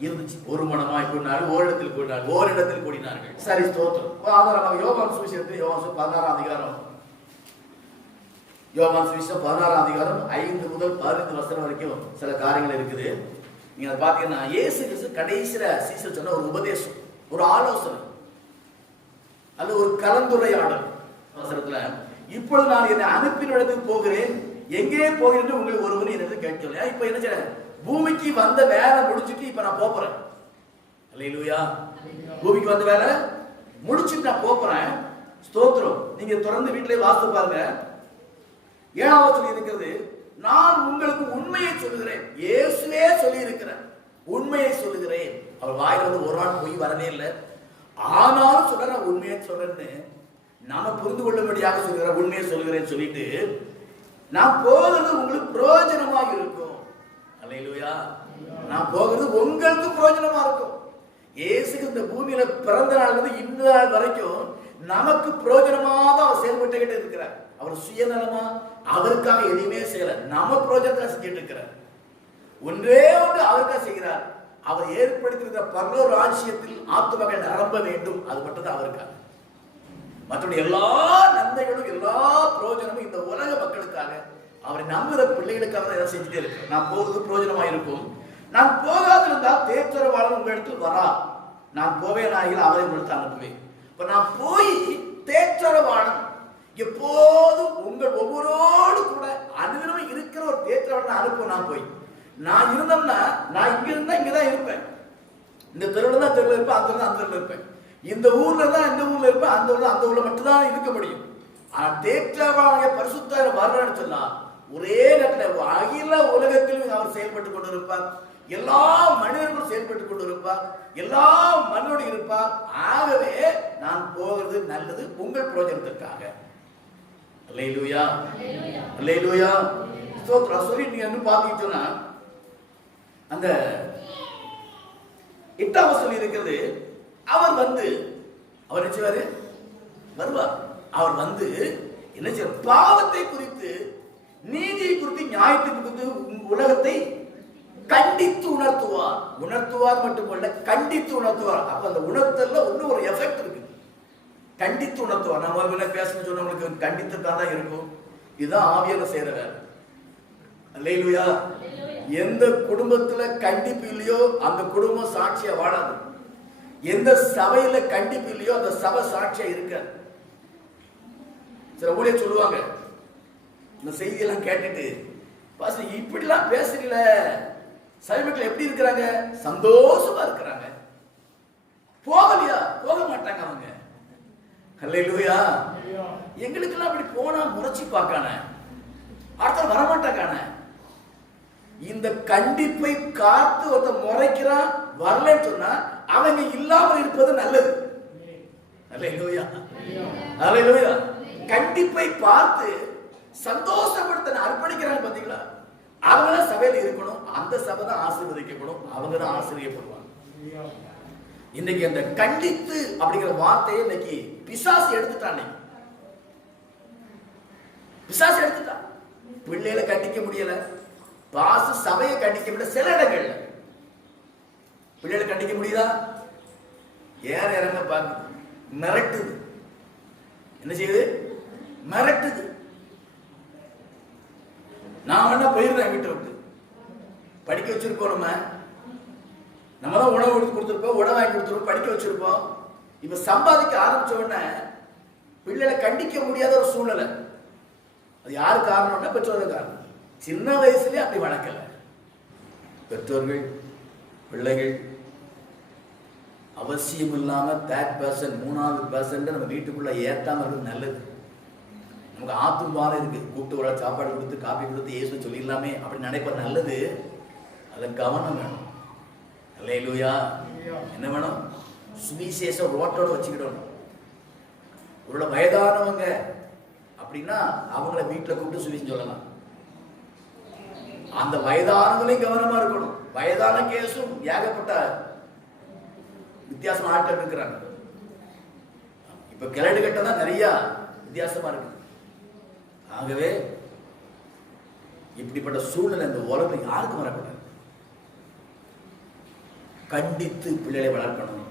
இருந்துச்சு. ஒரு மனமாய் கொண்டாடு, ஓரிடத்தில் கொண்டாடு, ஓரிடத்தில் கூடினார்கள். சரி, ஸ்தோத்திரம். ஆதாரம் யோவான் சுவிசேஷத்தில் யோவான் 16ஆம் அதிகாரம், யோவான் சுவிசேஷம் 16ஆம் அதிகாரம் 5 முதல் 15 வசனம் வரைக்கும் சில காரியங்கள் இருக்குது. நீங்க அதை பாத்தீங்கன்னா இயேசு கிறிஸ்து கடைசியில சீசர் சொன்ன ஒரு உபதேசம், ஒரு ஆலோசனை, அல்ல ஒரு கலந்துரையாடல் அவசரத்துல, இப்பொழுது நான் என்னை அனுப்பின இடத்துக்கு போகிறேன், எங்கே போகிறேன் உங்களுக்கு ஒருவரும் என்னது கேட்கல. இப்ப என்ன செய்ய, பூமிக்கு வந்த வேலை முடிச்சுட்டு இப்ப நான் போறேன். அல்லேலூயா. பூமிக்கு வந்த வேலை முடிச்சுட்டு நான் போறேன். ஸ்தோத்திரம். நீங்க தொடர்ந்து வீட்டிலே வாசித்து பாருங்க. 7ஆம் வசனம் இருக்கிறது, நான் உங்களுக்கு உண்மையை சொல்லுகிறேன். இயேசுவே சொல்லி இருக்கிறேன். உண்மையை சொல்லுகிறேன். அவர் வாயில வந்து ஒரு நாள் பொய் வரவே இல்லை. ஆனாலும் சொல்ற நான் உண்மையை சொல்றேன்னு நாம புரிந்து கொள்ளும்படியாக சொல்கிற உண்மையை சொல்லுகிறேன்னு சொல்லிட்டு நான் போகிறது உங்களுக்கு பிரயோஜனமாக இருக்கும். அல்லேலூயா. நான் போகிறது உங்களுக்கு பிரயோஜனமா இருக்கும். இயேசுக்கு இந்த பூமியில பிறந்த நாள் வந்து இந்த நாள் வரைக்கும் நமக்கு பிரயோஜனமாக அவர் செயல்பட்டுக்கிட்டு இருக்கிறார். அவர் சுயநலமா அவருக்காக எதுவுமே செய்யல, நம்ம பிரயோஜனத்தை செஞ்சுட்டு இருக்கிறார். ஒன்றே ஒன்று அவருக்காக செய்கிறார். அவர் ஏற்படுத்தியிருக்கிற பரலோக ராஜ்யத்தில் ஆத்துமகள் நிரம்ப வேண்டும், அது மட்டும் தான் அவருக்காக. மற்றபடி எல்லா நன்மைகளும் எல்லா பிரயோஜனமும் இந்த உலக மக்களுக்காக, அவரை நம்புகிற பிள்ளைகளுக்காக தான் செஞ்சுட்டே இருக்கு. நான் போகிறது பிரயோஜனமா இருக்கும். நான் போகாது இருந்தால் தேற்றரவாளன் உங்க இடத்தில் வரா. நான் போவேன் ஆகியில் அவரை உங்களுக்கு அனுப்புவேன். இப்ப நான் போய் தேற்றரவாளன் எப்போதும் உங்கள் ஒவ்வொருவோடு கூட அனுதினமும் இருக்கிற ஒரு தேற்றரவாளன் அனுப்புவேன். நான் போய் நான் இருந்தோம்னா நான் இங்க இருந்தா இங்கதான் இருப்பேன். இந்த தெருவில் தான் தெருவில் இருப்பேன், அந்த அந்த தெருவில் இருப்பேன். இந்த ஊர்ல தான் இந்த ஊர்ல இருப்பேன், அந்த ஊர்ல அந்த ஊர்ல மட்டும் தான் இருக்க முடியும். ஆனா தேற்றரவாளன் பரிசுத்தர் வரணும்னு சொன்னா ஒரே நேரத்தில் அகில உலகத்திலும் அவர் செயல்பட்டு கொண்டு இருப்பார். எல்லா மனிதர்களும் செயல்பட்டு கொண்டு இருப்பார். எல்லா மனிதனோடு இருப்பார். ஆகவே நான் போகிறது நல்லது உங்கள் பிரயோஜனத்திற்காக. அல்லேலூயா, அல்லேலூயா. ஸ்தோத்திரம். சொல்லி நீங்க என்ன பாத்தீங்கன்னா அந்த 8வது சொல்லி இருக்கிறது, அவர் வந்து அவர் என்ன செய்வாரு? வருவார். அவர் வந்து என்ன செய்ய? பாவத்தை குறித்து, நீதியை குறித்து, நியாயத்தை குறித்து உலகத்தை கண்டித்து உணர்த்துவார். உணர்த்துவார் மட்டுமல்ல, கண்டித்து உணர்த்துவார். அப்ப அந்த உணர்த்தல்ல ஒன்னும் ஒரு எஃபெக்ட் இருக்கு. கண்டித்து உணர்த்துவார். நம்ம பேசணும்னு சொன்னவங்களுக்கு கண்டித்துதான் தான் இருக்கும். இதுதான் ஆவியான செய்யற வேலை. அல்லேலூயா. எந்த குடும்பத்துல கண்டிப்பு இல்லையோ அந்த குடும்பம் சாட்சியா வாழாது. எந்த சபையில கண்டிப்பு இல்லையோ அந்த சபை சாட்சியா இருக்காது. சில ஊழியர் சொல்லுவாங்க, இந்த செய்தியெல்லாம் கேட்டுட்டு, பாஸ்டர் இப்படிலாம் பேசுறீங்கள, சபைகள் எப்படி இருக்கிறாங்க? சந்தோஷமா இருக்கிறாங்க. போகலையா? போக மாட்டாங்க அவங்க. அல்லேலூயா. எங்களுக்கெல்லாம் அப்படி போனா முறைச்சி பார்க்கான, அடுத்த வரமாட்டாக்கான. இந்த கண்டிப்பை காத்து ஒருத்த முறைக்கிறான் வரலன்னு சொன்னா அவங்க இல்லாமல் இருப்பது நல்லது. அல்லேலூயா, அல்லேலூயா. கண்டிப்பை பார்த்து சந்தோஷப்படுத்த அர்ப்பணிக்கிறாங்க பாத்தீங்களா? அவங்க சபையில இருக்கணும். அந்த சபை தான் ஆசீர்வதிக்கப்படும். அவங்க தான் ஆசீர்வதிக்கப்படுவாங்க. இன்னைக்கு அந்த கண்டித்து அப்படிங்கிற வார்த்தையை இன்னைக்கு பிசாசு எடுத்துட்டான். பிசாசு எடுத்துட்டான். பிள்ளைகளை கண்டிக்க முடியல, பாசு சபையை கண்டிக்க முடியல. சில இடங்கள்ல பிள்ளைகளை கண்டிக்க முடியுதா? ஏற இறங்க பாக்குது, மிரட்டுது. என்ன செய்யுது? மிரட்டுது. நான் வேணா போயிடுறேன் வீட்டை விட்டு. படிக்க வச்சிருக்கோம், நம்ம தான் உணவு கொடுத்துருப்போம், உணவு வாங்கி கொடுத்துருப்போம், படிக்க வச்சிருப்போம். இப்ப சம்பாதிக்க ஆரம்பிச்ச உடனே பிள்ளைகளை கண்டிக்க முடியாத ஒரு சூழ்நிலை. அது யாரு காரணம்னா பெற்றோர்கள் காரணம். சின்ன வயசுலயே அப்படி வளர்க்கல. பெற்றோர்கள் பிள்ளைகள் அவசியம் இல்லாம தேர்ட் பர்சன், 3வது பர்சன் நம்ம வீட்டுக்குள்ள ஏத்தாம இருக்கிறது நல்லது. நமக்கு ஆத்தும் பாரம் இருக்கு, கூப்பிட்டு ஒரு சாப்பாடு கொடுத்து காப்பி கொடுத்து இயேசு சொல்லிடலாமே அப்படி நினைப்பது நல்லது. அதுல கவனம் வேணும். அல்லேலூயா. என்ன வேணும்? சுவிசேஷம் ரோட்டோட வச்சுக்கிடணும். ஒரு வயதானவங்க அப்படின்னா அவங்கள வீட்டுல கூப்பிட்டு சுவிசேஷம் சொல்லலாம். அந்த வயதானவங்களையும் கவனமா இருக்கணும். வயதான கேஸும் ஏகப்பட்ட வித்தியாசம் ஆட்கள் இருக்கிறாங்க. இப்ப கிழடு கட்டதான் நிறைய வித்தியாசமா இருக்கு. ஆகவே இப்படிப்பட்ட சூழ்நிலை இந்த உலகம் யாருக்கும் வரக்கூடாது. கண்டித்து பிள்ளைகளை வளர்க்கணும்.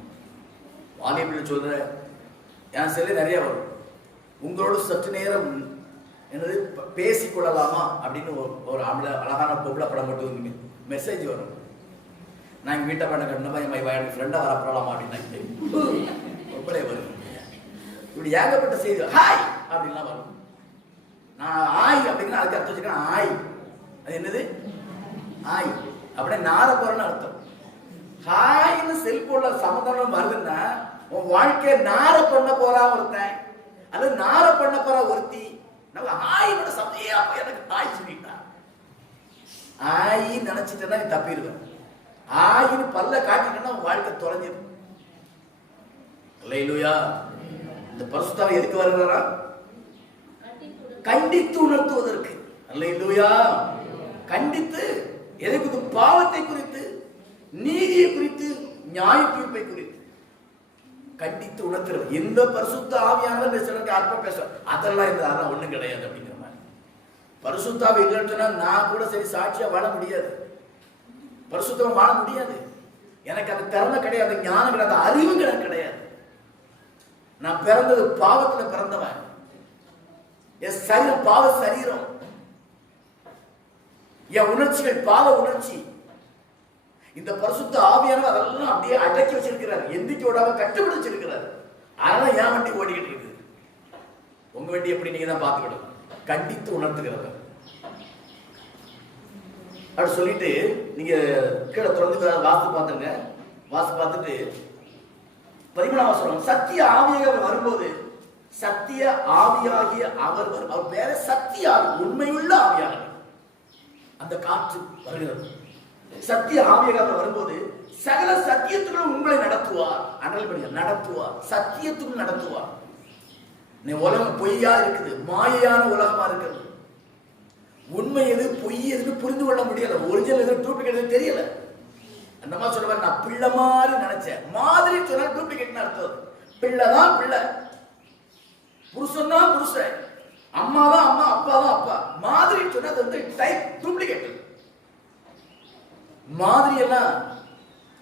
வாலிய பிள்ளை சொல்ற என் சில நிறைய வரும். உங்களோட சற்று நேரம் என்னது பேசிக்கொள்ளலாமா அப்படின்னு ஒரு அழகான பொம்பளை படம் மட்டும் மெசேஜ் வரும். நான் எங்க வீட்டை பண்ண கட்டினப்பா என் ஃப்ரெண்டா வரப்படலாமா அப்படின்னு பொம்பளை வரும். இப்படி ஏகப்பட்ட செய்தி ஹாய் அப்படின்லாம் வரும். நான் ஆய் அப்படின்னா அதுக்கு அர்த்தம் வச்சுக்கேன். ஆய் அது என்னது? ஆய் அப்படியே நார போறேன்னு அர்த்தம். ஹாய்னு செல்போன்ல சமாதானம் வருதுன்னா உன் வாழ்க்கைய நார பண்ண போறா ஒருத்தன் அல்லது நார பண்ண போறா ஒருத்தி. நம்ம ஆயோட சமையா எனக்கு ஆய் சொல்லிட்டா ஆய் நினைச்சிட்டா நீ தப்பிடுவேன். ஆயின்னு பல்ல காட்டினா வாழ்க்கை தொலைஞ்சிடும். அல்லேலூயா. இந்த பரிசுத்தாவி எதுக்கு வருகிறாரா? கண்டித்து உணர்த்துவதற்கு. அல்லேலூயா. கண்டித்து எதுக்கு? பாவத்தை குறித்து, நீதியை குறித்து, நியாய தீர்ப்பை குறித்து கண்டித்து உணர்த்துறது. இந்த பரிசுத்த ஆவியானவர் பேசுறதுக்கு அற்ப பேச அதெல்லாம் இந்த அதெல்லாம் ஒண்ணும் கிடையாது அப்படிங்கிற மாதிரி. பரிசுத்தாவி இல்லைன்னு சொன்னா நான் கூட சரி சாட்சியா வாழ முடியாது, பரிசுத்தம் வாழ முடியாது. எனக்கு அந்த திறமை கிடையாது, ஞானம் கிடையாது, அறிவு கிடையாது. நான் பிறந்தது பாவத்துல பிறந்தவன். என் சரீரம் பாவ சரீரம், என் உணர்ச்சிகள் பாவ உணர்ச்சி. இந்த பரிசுத்த ஆவியானவர் அதெல்லாம் அப்படியே அடக்கி வச்சிருக்கிறார், எந்திக்க விடாம கட்டுப்பிடி வச்சிருக்கிறார். அதனால என் வண்டி ஓடிக்கிட்டு இருக்குது. உங்க வண்டி எப்படி நீங்க தான் பார்த்துக்கணும். கண்டித்து உணர்த்துகிறவர் அப்படி சொல்லிட்டு நீங்க கீழே தொடர்ந்து வாசி பார்த்துங்க. வாசி பார்த்துட்டு 13ஆம் வசனம், சத்திய ஆவியாக வரும்போது, சத்திய ஆவியாகிய அவர் அவர் பேர சத்திய ஆவி, உண்மையுள்ள ஆவியானவர். அந்த காற்று வருகிறது. சத்திய ஆவியாக வரும்போது சகல சத்தியத்துக்குள் உங்களை நடத்துவார். நடத்துவார், சத்தியத்துக்குள் நடத்துவார். உலகம் பொய்யா இருக்குது, மாயையான உலகமா இருக்கிறது. உண்மை எது பொய் எதுன்னு புரிந்து கொள்ள முடியல, ஒரிஜினல் எது டூப்ளிகேட் எது தெரியல. அந்த மாதிரி சொல்லுவாங்க, நான் பிள்ளை மாதிரி நினைச்சேன். மாதிரி சொன்னா டூப்ளிகேட் அர்த்தம். பிள்ளை தான் பிள்ளை, புருஷன் தான் புருஷன், அம்மா தான் அம்மா, அப்பா தான் அப்பா. மாதிரி சொன்னா அது வந்து டைப் டூப்ளிகேட். மாதிரி எல்லாம்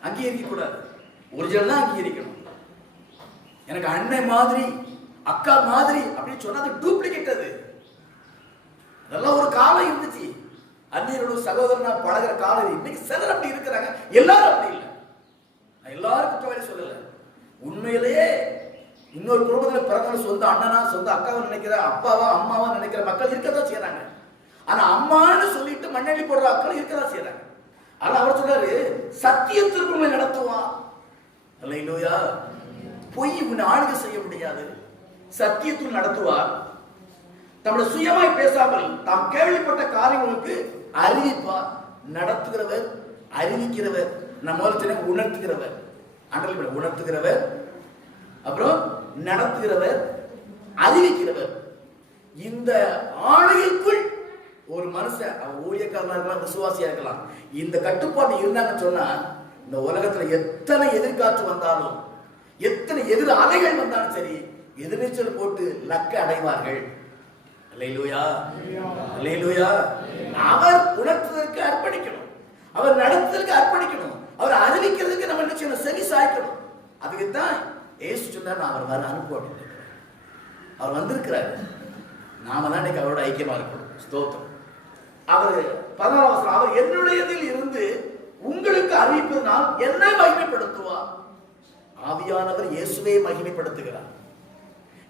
அங்கீகரிக்க கூடாது, ஒரிஜினல் தான் அங்கீகரிக்கணும். எனக்கு அண்ணன் மாதிரி அக்கா மாதிரி அப்படின்னு சொன்னா அது டூப்ளிகேட். அது அதெல்லாம் ஒரு காலம் இருந்துச்சு, அந்நியரோட சகோதரனா பழகிற காலம். இன்னைக்கு சிலர் அப்படி இருக்கிறாங்க, எல்லாரும் அப்படி இல்லை. நான் எல்லாருக்கும் குற்றவாளி சொல்லல. உண்மையிலேயே இன்னொரு குடும்பத்தில் பிறந்த சொந்த அண்ணனா சொந்த அக்காவை நினைக்கிற, அப்பாவா அம்மாவா நினைக்கிற மக்கள் இருக்கதான் செய்யறாங்க. ஆனா அம்மான்னு சொல்லிட்டு மண்ணெண்ணி போடுற மக்கள் இருக்கதான் செய்யறாங்க. ஆனா அவர் சொல்றாரு, சத்தியத்திற்கு உங்களை நடத்துவான். அல்லேலூயா. பொய் உன்னை ஆளுகை செய்ய முடியாது, சத்தியத்தில் நடத்துவார். தம்முடைய சுயமாய் பேசாமல் தாம் கேள்விப்பட்ட காரியங்களுக்கு அறிவிப்பார். நடத்துகிறவர், அறிவிக்கிறவர். நம்ம உணர்த்துகிறவர், உணர்த்துகிறவர், அப்புறம் நடத்துகிறவர், அறிவிக்கிறவர். இந்த ஆணைக்குள் ஒரு மனுஷன், அவன் ஊழியக்காரனா இருக்கலாம், விசுவாசியா இருக்கலாம், இந்த கட்டுப்பாடு இருந்தாங்கன்னு சொன்னா இந்த உலகத்துல எத்தனை எதிர்காற்று வந்தாலும், எத்தனை எதிர் அலைகள் வந்தாலும் சரி, எதிர்நீச்சல் போட்டு லக்க அடைவார்கள். அல்லேலூயா, அல்லேலூயா. அவர் உணர்த்துவதற்கு அர்ப்பணிக்கணும், அவர் நடத்துவதற்கு அர்ப்பணிக்கணும், அவர் அறிவிக்கிறதுக்கு நம்ம என்ன செய்யணும்? செவி சாய்க்கணும். அதுக்கு தான் ஏசு சொன்னார், நான் அவர் வர அனுப்புவார். அவர் வந்திருக்கிறார், நாம தான் இன்னைக்கு அவரோட ஐக்கியமா இருக்கணும். ஸ்தோத்திரம். அவர் 14ஆம் வசனம், அவர் என்னுடையதில் இருந்து உங்களுக்கு அறிவிப்பதனால் என்னை மகிமைப்படுத்துவார். ஆவியானவர் இயேசுவை மகிமைப்படுத்துகிறார்.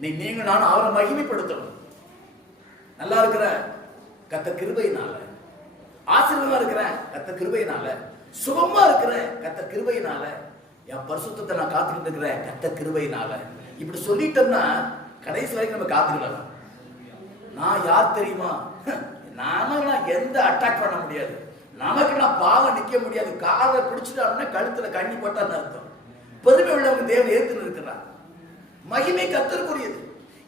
நீங்க நான் அவரை மகிமைப்படுத்தணும். நல்லா இருக்கிற கர்த்தர் கிருபையினால, ஆசீர்வாதமா இருக்கிறேன் கர்த்தர் கிருபையினால, சுகமா இருக்கிறேன் கர்த்தர் கிருபையினால, என் பரிசுத்தத்தை நான் காத்துக்கிட்டு இருக்கிறேன் கர்த்தர் கிருபையினால. இப்படி சொல்லிட்டோம்னா கடைசி வரைக்கும் நம்ம காத்துக்கலாம். நான் யார் தெரியுமா? நாம எந்த அட்டாக் பண்ண முடியாது, நமக்கு நான் பாவம் நிக்க முடியாது. காலை பிடிச்சிட்டோம்னா கழுத்துல கண்ணி போட்டான்னு அர்த்தம். பெருமை உள்ளவங்க தேவன் ஏத்து இருக்கிறார். மகிமை கர்த்தருக்குரியது.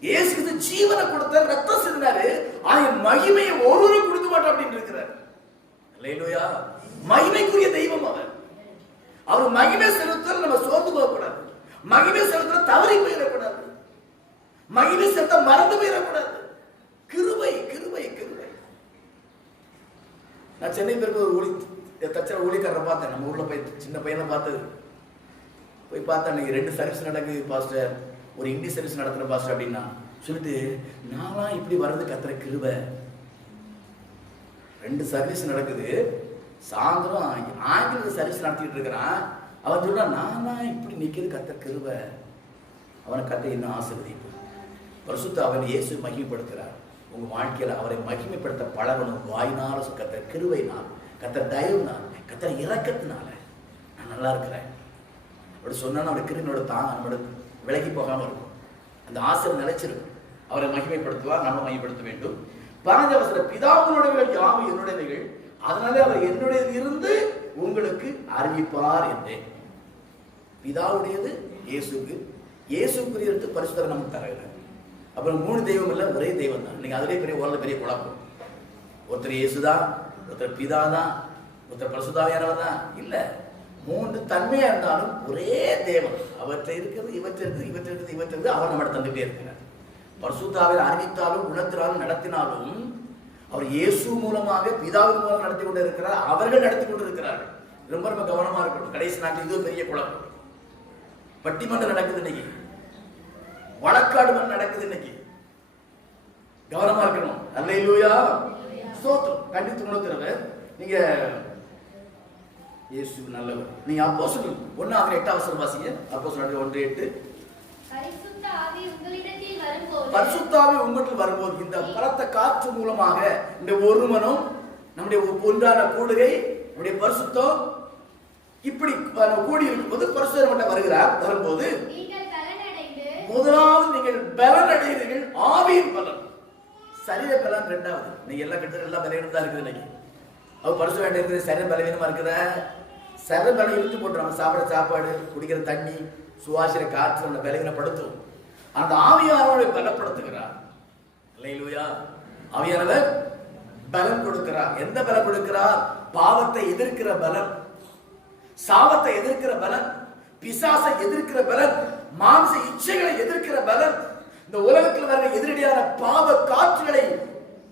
இயேசு ஜீவனை கொடுத்தார், ரத்தம் சிந்தினாரு, ஆனா மகிமையை ஒருவரும் கொடுக்க மாட்டோம் அப்படின்னு இருக்கிறார். அல்லேலூயா. மகிமைக்குரிய தெய்வம் அவர். அவர் மகிமை செலுத்தல் நம்ம சோர்ந்து போகக்கூடாது, மகிமை செலுத்த தவறி போயிடக்கூடாது, மகிமை செலுத்த மறந்து போயிடக்கூடாது. கிருபை, கிருபை, கிருபை. நான் சென்னை பேருக்கு ஒரு தச்சர ஊழியக்காரரை பார்த்தேன். நம்ம ஊர்ல போய் சின்ன பையனை பார்த்தது போய் பார்த்தா, அன்னைக்கு 2 சர்வீஸ் நடக்குது பாஸ்டர், ஒரு இங்கிலீஷ் சர்வீஸ் நடத்துற பாஸ்டர் அப்படின்னா சொல்லிட்டு, நான்லாம் இப்படி வர்றது கத்துற கிருபை. 2 சர்வீஸ் நடக்குது, சாயந்தரம் ஆங்கில சர்வீஸ் நடத்திட்டு இருக்கிறான். அவன் சொல்றான், நான்லாம் இப்படி நிக்கிறது கத்துற கிருபை. அவனை கத்த இன்னும் ஆசீர்வதிப்பு. பரிசுத்த அவன் இயேசு மகிமைப்படுத்துகிறார். உங்க வாழ்க்கையில அவரை மகிமைப்படுத்த பழகணும். வாயினால கத்த கிருபையினால், கத்த தயவுனால், கத்த இரக்கத்தினால நான் நல்லா இருக்கிறேன் அப்படி சொன்னா அவருடைய கிருபையோட தான் நம்மளோட விலகி போகாம இருக்கும். அந்த ஆசீர்வாதம் நிலைச்சிருக்கும். அவரை மகிமைப்படுத்துவார், நம்ம மகிமைப்படுத்த வேண்டும். 15ஆம் வசனம், பிதாவினுடையவைகள் யாவும் என்னுடையவைகள், அதனாலே அவர் என்னுடைய இருந்து உங்களுக்கு அறிவிப்பார் என்றேன். பிதாவுடையது இயேசுக்கு, இயேசுக்குரியது பரிசுத்தர் நமக்கு தருகிறார். அப்புறம் 3 தெய்வம் இல்ல, ஒரே தெய்வம் தான். நீங்க அதுலேயே பெரிய குழப்பம். ஒருத்தர் இயேசுதான், ஒருத்தர் பிதா தான், ஒருத்தர் பரிசுத்தாவியானவர் தான். இல்ல, 3 தன்மையா இருந்தாலும் ஒரே தேவன். அவற்றை இருக்கிறது, இவற்றை அவர் நம்ம தந்துட்டே இருக்கிறார். பரிசுத்தாவியர் அறிவித்தாலும், உணர்த்தினாலும், நடத்தினாலும் அவர் இயேசு மூலமாக பிதாவின் மூலம் நடத்தி கொண்டு இருக்கிறார். அவர்கள் நடத்தி கொண்டு இருக்கிறார்கள். ரொம்ப ரொம்ப கவனமா இருக்கணும். கடைசி நாட்டில் இது பெரிய குழப்பம். பட்டிமன்றம் நடக்குது இன்னைக்கு, வழக்காடு நடக்குது இன்னைக்கு. கவனமா இருக்கணும். அல்லேலூயா, ஸ்தோத்திரம். கண்டித்து உணர்த்துறவர் நீங்க இயேசு நல்லவர். நீங்க அப்போஸ்தலர் 1:8 வாசிங்க. அப்போஸ்தலர் 1:8. பரிசுத்த ஆவி உங்களிடத்தில் வரும்போது இந்த பலத்த காற்று மூலமாக இந்த ஒருமனம், நம்முடைய ஒன்றான கூடுகை, நம்முடைய பரிசுத்தம் இப்படி கூடி இருக்கும்போது பரிசுத்தர் மட்டும் வரும்போது முதலாவது நீங்கள் பலன் அடைகிறீர்கள். ஆவியின் பலன், சரீர பலன் இரண்டாவது. நீங்க எல்லாம் கிட்ட எல்லாம் பலவீனம் தான் இருக்குது இன்னைக்கு. அவர் பரிசு வேண்டிய இருக்குது. சரீர பலவீனமா இருக்குத, சரீர பலம் இழுத்து போட்டுருவாங்க. சாப்பிட சாப்பாடு, குடிக்கிற தண்ணி, சுவாசிர காற்று நம்ம பலவீனப்படுத்தும். அந்த ஆவியானவரை பலப்படுத்துகிறார். அல்லேலூயா. ஆவியானவர் பலம் கொடுக்கிறார். எந்த பலம் கொடுக்கிறார்? பாவத்தை எதிர்க்கிற பலம், சாபத்தை எதிர்க்கிற பலன், பிசாசை எதிர்க்கிற பலன், மாம்ச இச்சைகளை எதிர்க்கிற பலன், இந்த உலகத்தில் வர எதிரடியான பாவ காற்றுகளை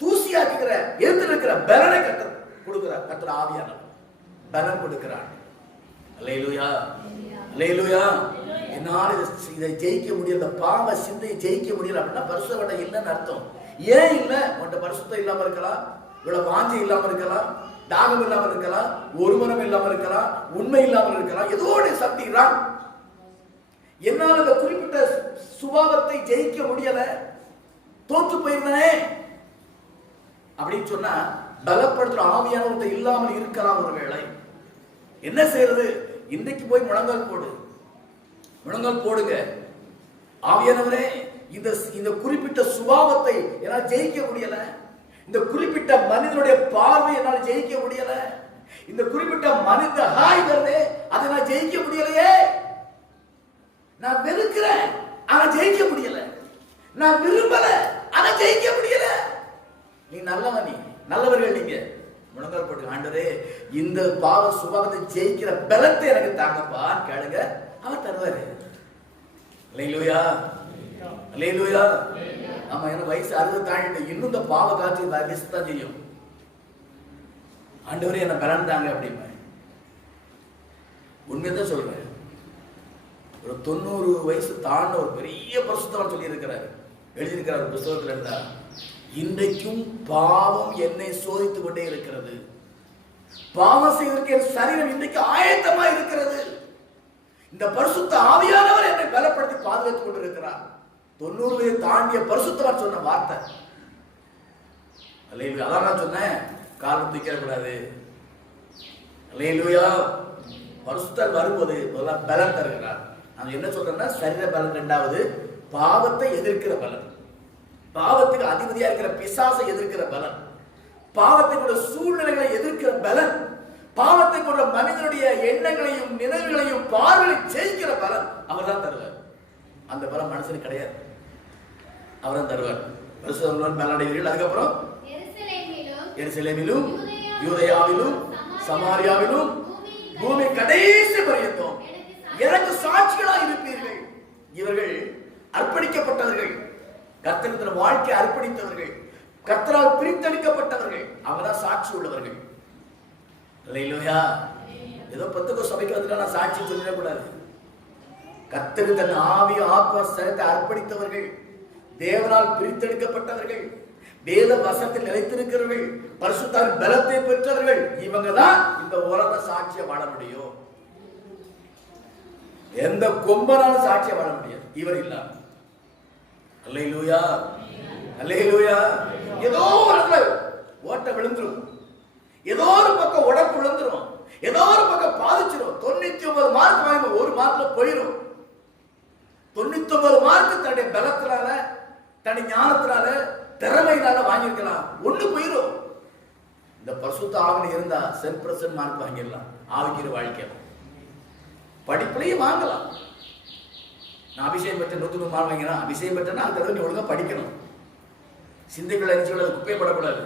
தூசியாக்குகிற எதிர்க்கிற பலனை கொடுக்கிறார். கர்த்தர் ஆவியானவர் பலன் கொடுக்கிறார். அல்லேலூயா, அல்லேலூயா. என்னால் இதை ஜெயிக்க முடியல, பாவ சிந்தையை ஜெயிக்க முடியல அப்படின்னா பரிசுத்தம் இல்லைன்னு அர்த்தம். ஏன் இல்லை? உன்ட பரிசுத்தம் இல்லாம இருக்கலாம், இவ்வளவு வாஞ்சை இல்லாம இருக்கலாம், தாகம் இல்லாமல் இருக்கலாம், ஒருமனம் இல்லாமல் இருக்கலாம், உண்மை இல்லாமல் இருக்கலாம், ஏதோ ஒரு சக்தி தான். என்னால் அந்த குறிப்பிட்ட சுபாவத்தை ஜெயிக்க முடியல, தோற்று போயிருந்தனே அப்படின்னு சொன்னா பலப்படுத்துற ஆவியானவர்கிட்ட இல்லாமல் இருக்கலாம். ஒரு வேளை என்ன செய்யறது? இன்னைக்கு போய் முழங்கால் போடுங்க. ஆவியானவரே, இந்த குறிப்பிட்ட சுபாவத்தை என்னால் ஜெயிக்க முடியல, இந்த குறிப்பிட்ட மனிதனுடைய பார்வை என்னால் ஜெயிக்க முடியல, இந்த குறிப்பிட்ட மனித ஹாய் வருது அதை நான் ஜெயிக்க முடியலையே, நான் வெறுக்கிறேன் ஆனா ஜெயிக்க முடியல, நான் விரும்பல ஆனா ஜெயிக்க முடியல. நீ நல்லவன், நீ நல்லவர்கள். நீங்க முழங்கால் போட்டு, ஆண்டவரே இந்த பாவ சுபாவத்தை ஜெயிக்கிற பலத்தை எனக்கு தாங்கப்பா கேளுங்க, அவர் தருவாரு. அல்லேலூயா, அல்லேலூயா. ஆமா, எனக்கு வயசு 60 தாண்டிட்டு இன்னும் இந்த பாவ காட்சி வீசத்தான் செய்யும். ஆண்டவரே என்ன பலன் தாங்க அப்படிமா. உண்மைதான் சொல்றேன். ஒரு 90 வயசு தாண்ட ஒரு பெரிய பரிசுத்தவான் சொல்லி இருக்கிறார், எழுதியிருக்கிறார் புத்தகத்தில் இருந்தா, இன்றைக்கும் பாவம் என்னை சோதித்துக் கொண்டே இருக்கிறது, பாவம் செய்வதற்கு என் சரீரம் இன்றைக்கு ஆயத்தமா இருக்கிறது, இந்த பரிசுத்த ஆவியானவர் என்னை பலப்படுத்தி பாதுகாத்துக் கொண்டிருக்கிறார். 90 வயது தாண்டிய பரிசுத்தவான் சொன்ன வார்த்தை. அல்லேலூயா. அதான் நான் சொன்னேன், காலம் தூக்கிட கூடாது. அல்லேலூயா. பரிசுத்தர் வரும்போது முதல்ல பலன் தருகிறார். நான் என்ன சொல்றேன்னா, சரீர பலன், இரண்டாவது பாவத்தை எதிர்க்கிற பலன், பாவத்துக்கு அதிபதியா இருக்கிற பிசாசை எதிர்க்கிற பலன், பாவத்தை கொண்ட சூழ்நிலைகளை எதிர்க்கிற பலன், பாவத்தை கொண்ட மனிதனுடைய எண்ணங்களையும் நினைவுகளையும் பார்வையை ஜெயிக்கிற பலன் அவர் தான் தருவார். அந்த பலம் மனுஷனுக்கு கிடையாது, அவர் தான் தருவார். பரிசுத்தவான் பலன் அடைவீர்கள். அதுக்கப்புறம் எருசலேமிலும் யூதேயாவிலும் சமாரியாவிலும் பூமி கடைசி பரியந்தம் எனக்கு சாட்சிகளா இருப்பீர்கள். இவர்கள் அர்ப்பணிக்கப்பட்டவர்கள், கர்த்தரின் வாழ்க்கை அர்ப்பணித்தவர்கள், கர்த்தரால் பிரித்தெடுக்கப்பட்டவர்கள், அவங்கதான் சாட்சி உள்ளவர்கள். அல்லேலூயா. ஏதோ பத்துக்கோ சபைக்கு வந்துட்டா நான் சாட்சி சொல்லிடக்கூடாது. கர்த்தர் தன் ஆவி ஆத்மா சரத்தை அர்ப்பணித்தவர்கள், தேவனால் பிரித்தெடுக்கப்பட்டவர்கள், வேத வசனத்தில் நிலைத்திருக்கிறவர்கள், பரிசுத்தாவின் பலத்தை பெற்றவர்கள், இவங்க தான் இந்த உலக சாட்சியை வாழ முடியும். எந்த கொம்பனால சாட்சியை வாழ முடியாது இவர் இல்லாம. அல்லேலூயா, அல்லேலூயா. ஏதோ ஒரு இடத்துல ஓட்ட விழுந்துரும், ஏதோ ஒரு பக்கம் உடம்பு விழுந்துரும், ஏதோ ஒரு பக்கம் பாதிச்சிடும். 99 மார்க் வாங்க, ஒரு மார்க்ல போயிடும். 99 மார்க் தன்னுடைய பலத்தினால, தன்னுடைய ஞானத்தினால, திறமையினால வாங்கியிருக்கலாம், ஒண்ணு போயிடும். இந்த பரிசுத்த ஆவியில் இருந்தா 100% மார்க் வாங்கிடலாம். ஆவிக்கிற வாழ்க்கை படிப்புலயே வாங்கலாம். நான் அபிஷேகம் பெற்ற 100 மார்க் வாங்கினா, அபிஷேகம் பெற்றனா அந்த தடவை நீ ஒழுங்கா படிக்கணும். சிந்தைகள் அரிசிகள் குப்பைப்படக்கூடாது.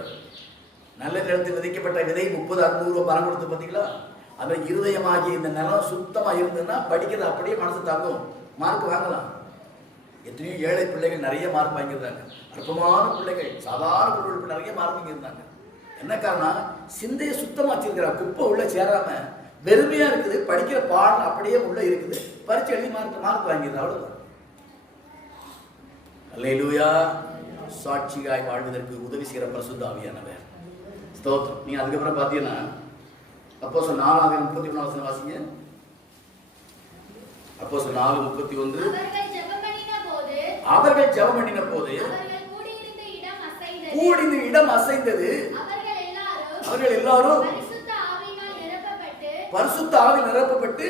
நல்ல நிலத்தில் விதைக்கப்பட்ட விதை 30-60 பலம் கொடுத்து பார்த்தீங்களா? அந்த இருதயமாகி இந்த நிலம் சுத்தமா இருந்ததுன்னா படிக்கிறது அப்படியே மனசு தாங்கும், மார்க் வாங்கலாம். எத்தனையோ ஏழை பிள்ளைகள் நிறைய மார்க் வாங்கியிருந்தாங்க. அற்பமான பிள்ளைகள், சாதாரண பிள்ளைகள் நிறைய மார்க் வாங்கியிருந்தாங்க. என்ன காரணம்? சிந்தையை சுத்தமா வச்சிருக்கிற, குப்பை உள்ள சேராம வெறுமையா இருக்குது, படிக்கிற பாடம் அப்படியே உள்ள இருக்குது, பரீட்சை எழுதி மார்க் வாங்கிடுது, அவ்வளவுதான். அல்லேலூயா. சாட்சியாய் வாழ்வதற்கு உதவி செய்கிற பரிசுத்த ஆவியானவர். ஸ்தோத்திரம். நீங்க அதுக்கப்புறம் பாத்தீங்கன்னா அப்போஸ்தலர் 4:31 வாசிங்க. அப்போஸ்தலர் 4:31. அவர்கள் ஜெபம் பண்ணின போது கூடின இடம் அசைந்தது. அவர்கள் எல்லாரும் பரிசுத்த ஆவியால் நிரப்பப்பட்டு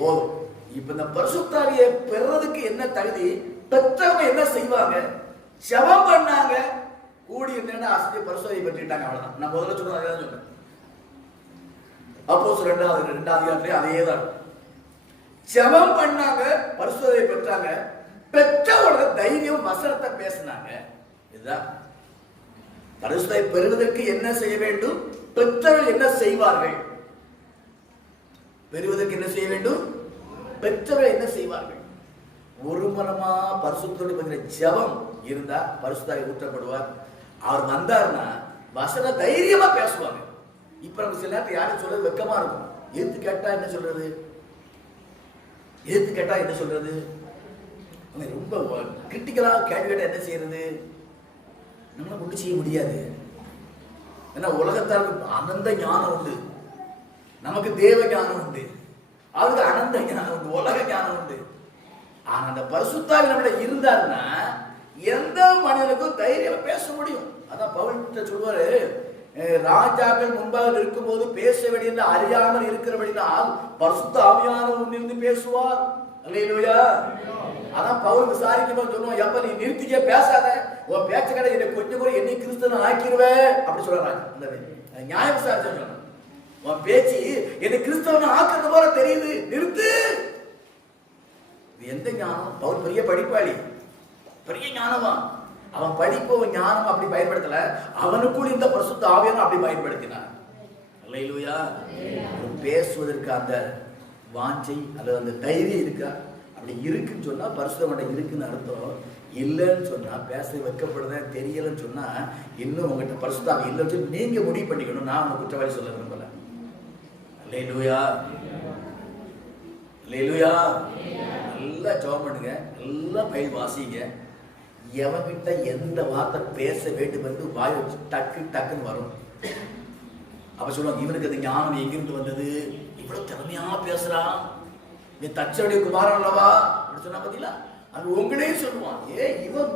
போதும். இப்ப இந்த பரிசுத்த ஆவியை பெறதுக்கு என்ன தகுதி? பெற்றவங்க என்ன செய்வாங்க? ஜெபம் பண்ணாங்க, கூடி இருந்தேன்னா அசைஞ்சு பரிசுத்த ஆவியை பெற்றுட்டாங்க, அவ்வளவுதான். நான் முதல்ல சொன்னது அதான் சொன்னேன். அப்போஸ்தலர் 2 அதிகாரத்திலே அதேதான். ஜெபம் பண்ணாங்க, பரிசுத்த ஆவியை பெற்றாங்க, பெற்றவோட தைரியம் வசனத்தை பேசினாங்க. இதுதான் பரிசுத்த ஆவியை பெறுவதற்கு என்ன செய்ய வேண்டும்? பெற்றவர்கள் என்ன செய்வார்கள்? பெறுவதற்கு என்ன செய்ய வேண்டும்? பெற்றவர்கள் என்ன செய்வார்கள்? ஒரு மனமா பரிசுத்தோடு பகிர ஜெபம் இருந்தா பரிசுத்த ஆவி ஊற்றப்படுவார். அவர் வந்தாருன்னா வசன தைரியமா பேசுவாங்க. இப்ப நம்ம சில நேரத்தில் யாரும் சொல்றது வெக்கமா இருக்கும். எதிர்த்து கேட்டா என்ன சொல்றது? எதிர்த்து கேட்டா என்ன சொல்றது? ரொம்ப கிரிட்டிக்கலா கேள்வி கேட்டா என்ன செய்யறது? நம்மளால ஒன்றும் செய்ய முடியாது. ஏன்னா உலகத்தாருக்கு அனந்த ஞானம் உண்டு, நமக்கு தேவ ஞானம் உண்டு, அதுக்கு அனந்த ஞானம் உண்டு, உலக ஞானம் உண்டு. ஆனா அந்த பரிசுத்த ஆவி நம்மள இருந்தாருன்னா எந்த மனிதனுக்கும் தைரியம் பேச முடியும். அதான் பவுல் சொல்லுவாரு, ராஜாக்கள் முன்பாக இருக்கும் போது பேச வேண்டிய அறியாமல் இருக்கிறபடினால் பரிசுத்த ஆவியானவர் முன்னிருந்து பேசுவார். அல்லேலூயா. அதான் பவுல் விசாரிக்கும் போது சொல்லுவோம், எப்ப நீ நிறுத்திக்க, பேசாத, உன் பேச்ச கடை என்னை கொஞ்சம் கூட என்னை கிறிஸ்தவன் ஆக்கிடுவேன் அப்படி சொல்றாங்க. அந்த நியாய விசாரிச்ச சொன்ன, உன் பேச்சு என்னை கிறிஸ்தவன் ஆக்குறது போல தெரியுது, நிறுத்து. எந்த ஞானம்? பவுல் பெரிய படிப்பாளி, பெரிய ஞானமா. அவன் படிப்பு ஞானம் அப்படி பயன்படுத்தல, அவனுக்குள் இந்த பரிசுத்த ஆவியானவர் அப்படி பயன்படுத்தினார். அல்லேலூயா. பேசுவதற்கு அந்த வாஞ்சை அல்லது அந்த தைரியம் இருக்கா? அப்படி இருக்குன்னு சொன்னா பரிசுத்தம் இருக்குன்னு அர்த்தம். இல்லைன்னு சொன்னா பேச வைக்கப்படுத தெரியலன்னு சொன்னா இன்னும் உங்ககிட்ட பரிசுத்தம் இல்லைன்னு சொல்லி நீங்க முடிவு பண்ணிக்கணும். நான் உங்க குற்றவாளி சொல்ல விரும்பல. அல்லேலூயா. அல்லேலூயா. நல்லா ஜெபம் பண்ணுங்க, நல்லா பைல் வாசிங்க. எவன்கிட்ட எந்த வார்த்தை பேச வேண்டும் என்று வாய் வச்சு டக்கு டக்குன்னு வரும். அப்ப சொல்லுவாங்க, இவனுக்கு அந்த ஞானம் எங்கிருந்து வந்தது? இவ்வளவு திறமையா பேசுறான், நீ தச்சடைய குமாரன் அல்லவா அப்படி சொன்னா பாத்தீங்களா? அது உங்களே சொல்லுவான், இவன்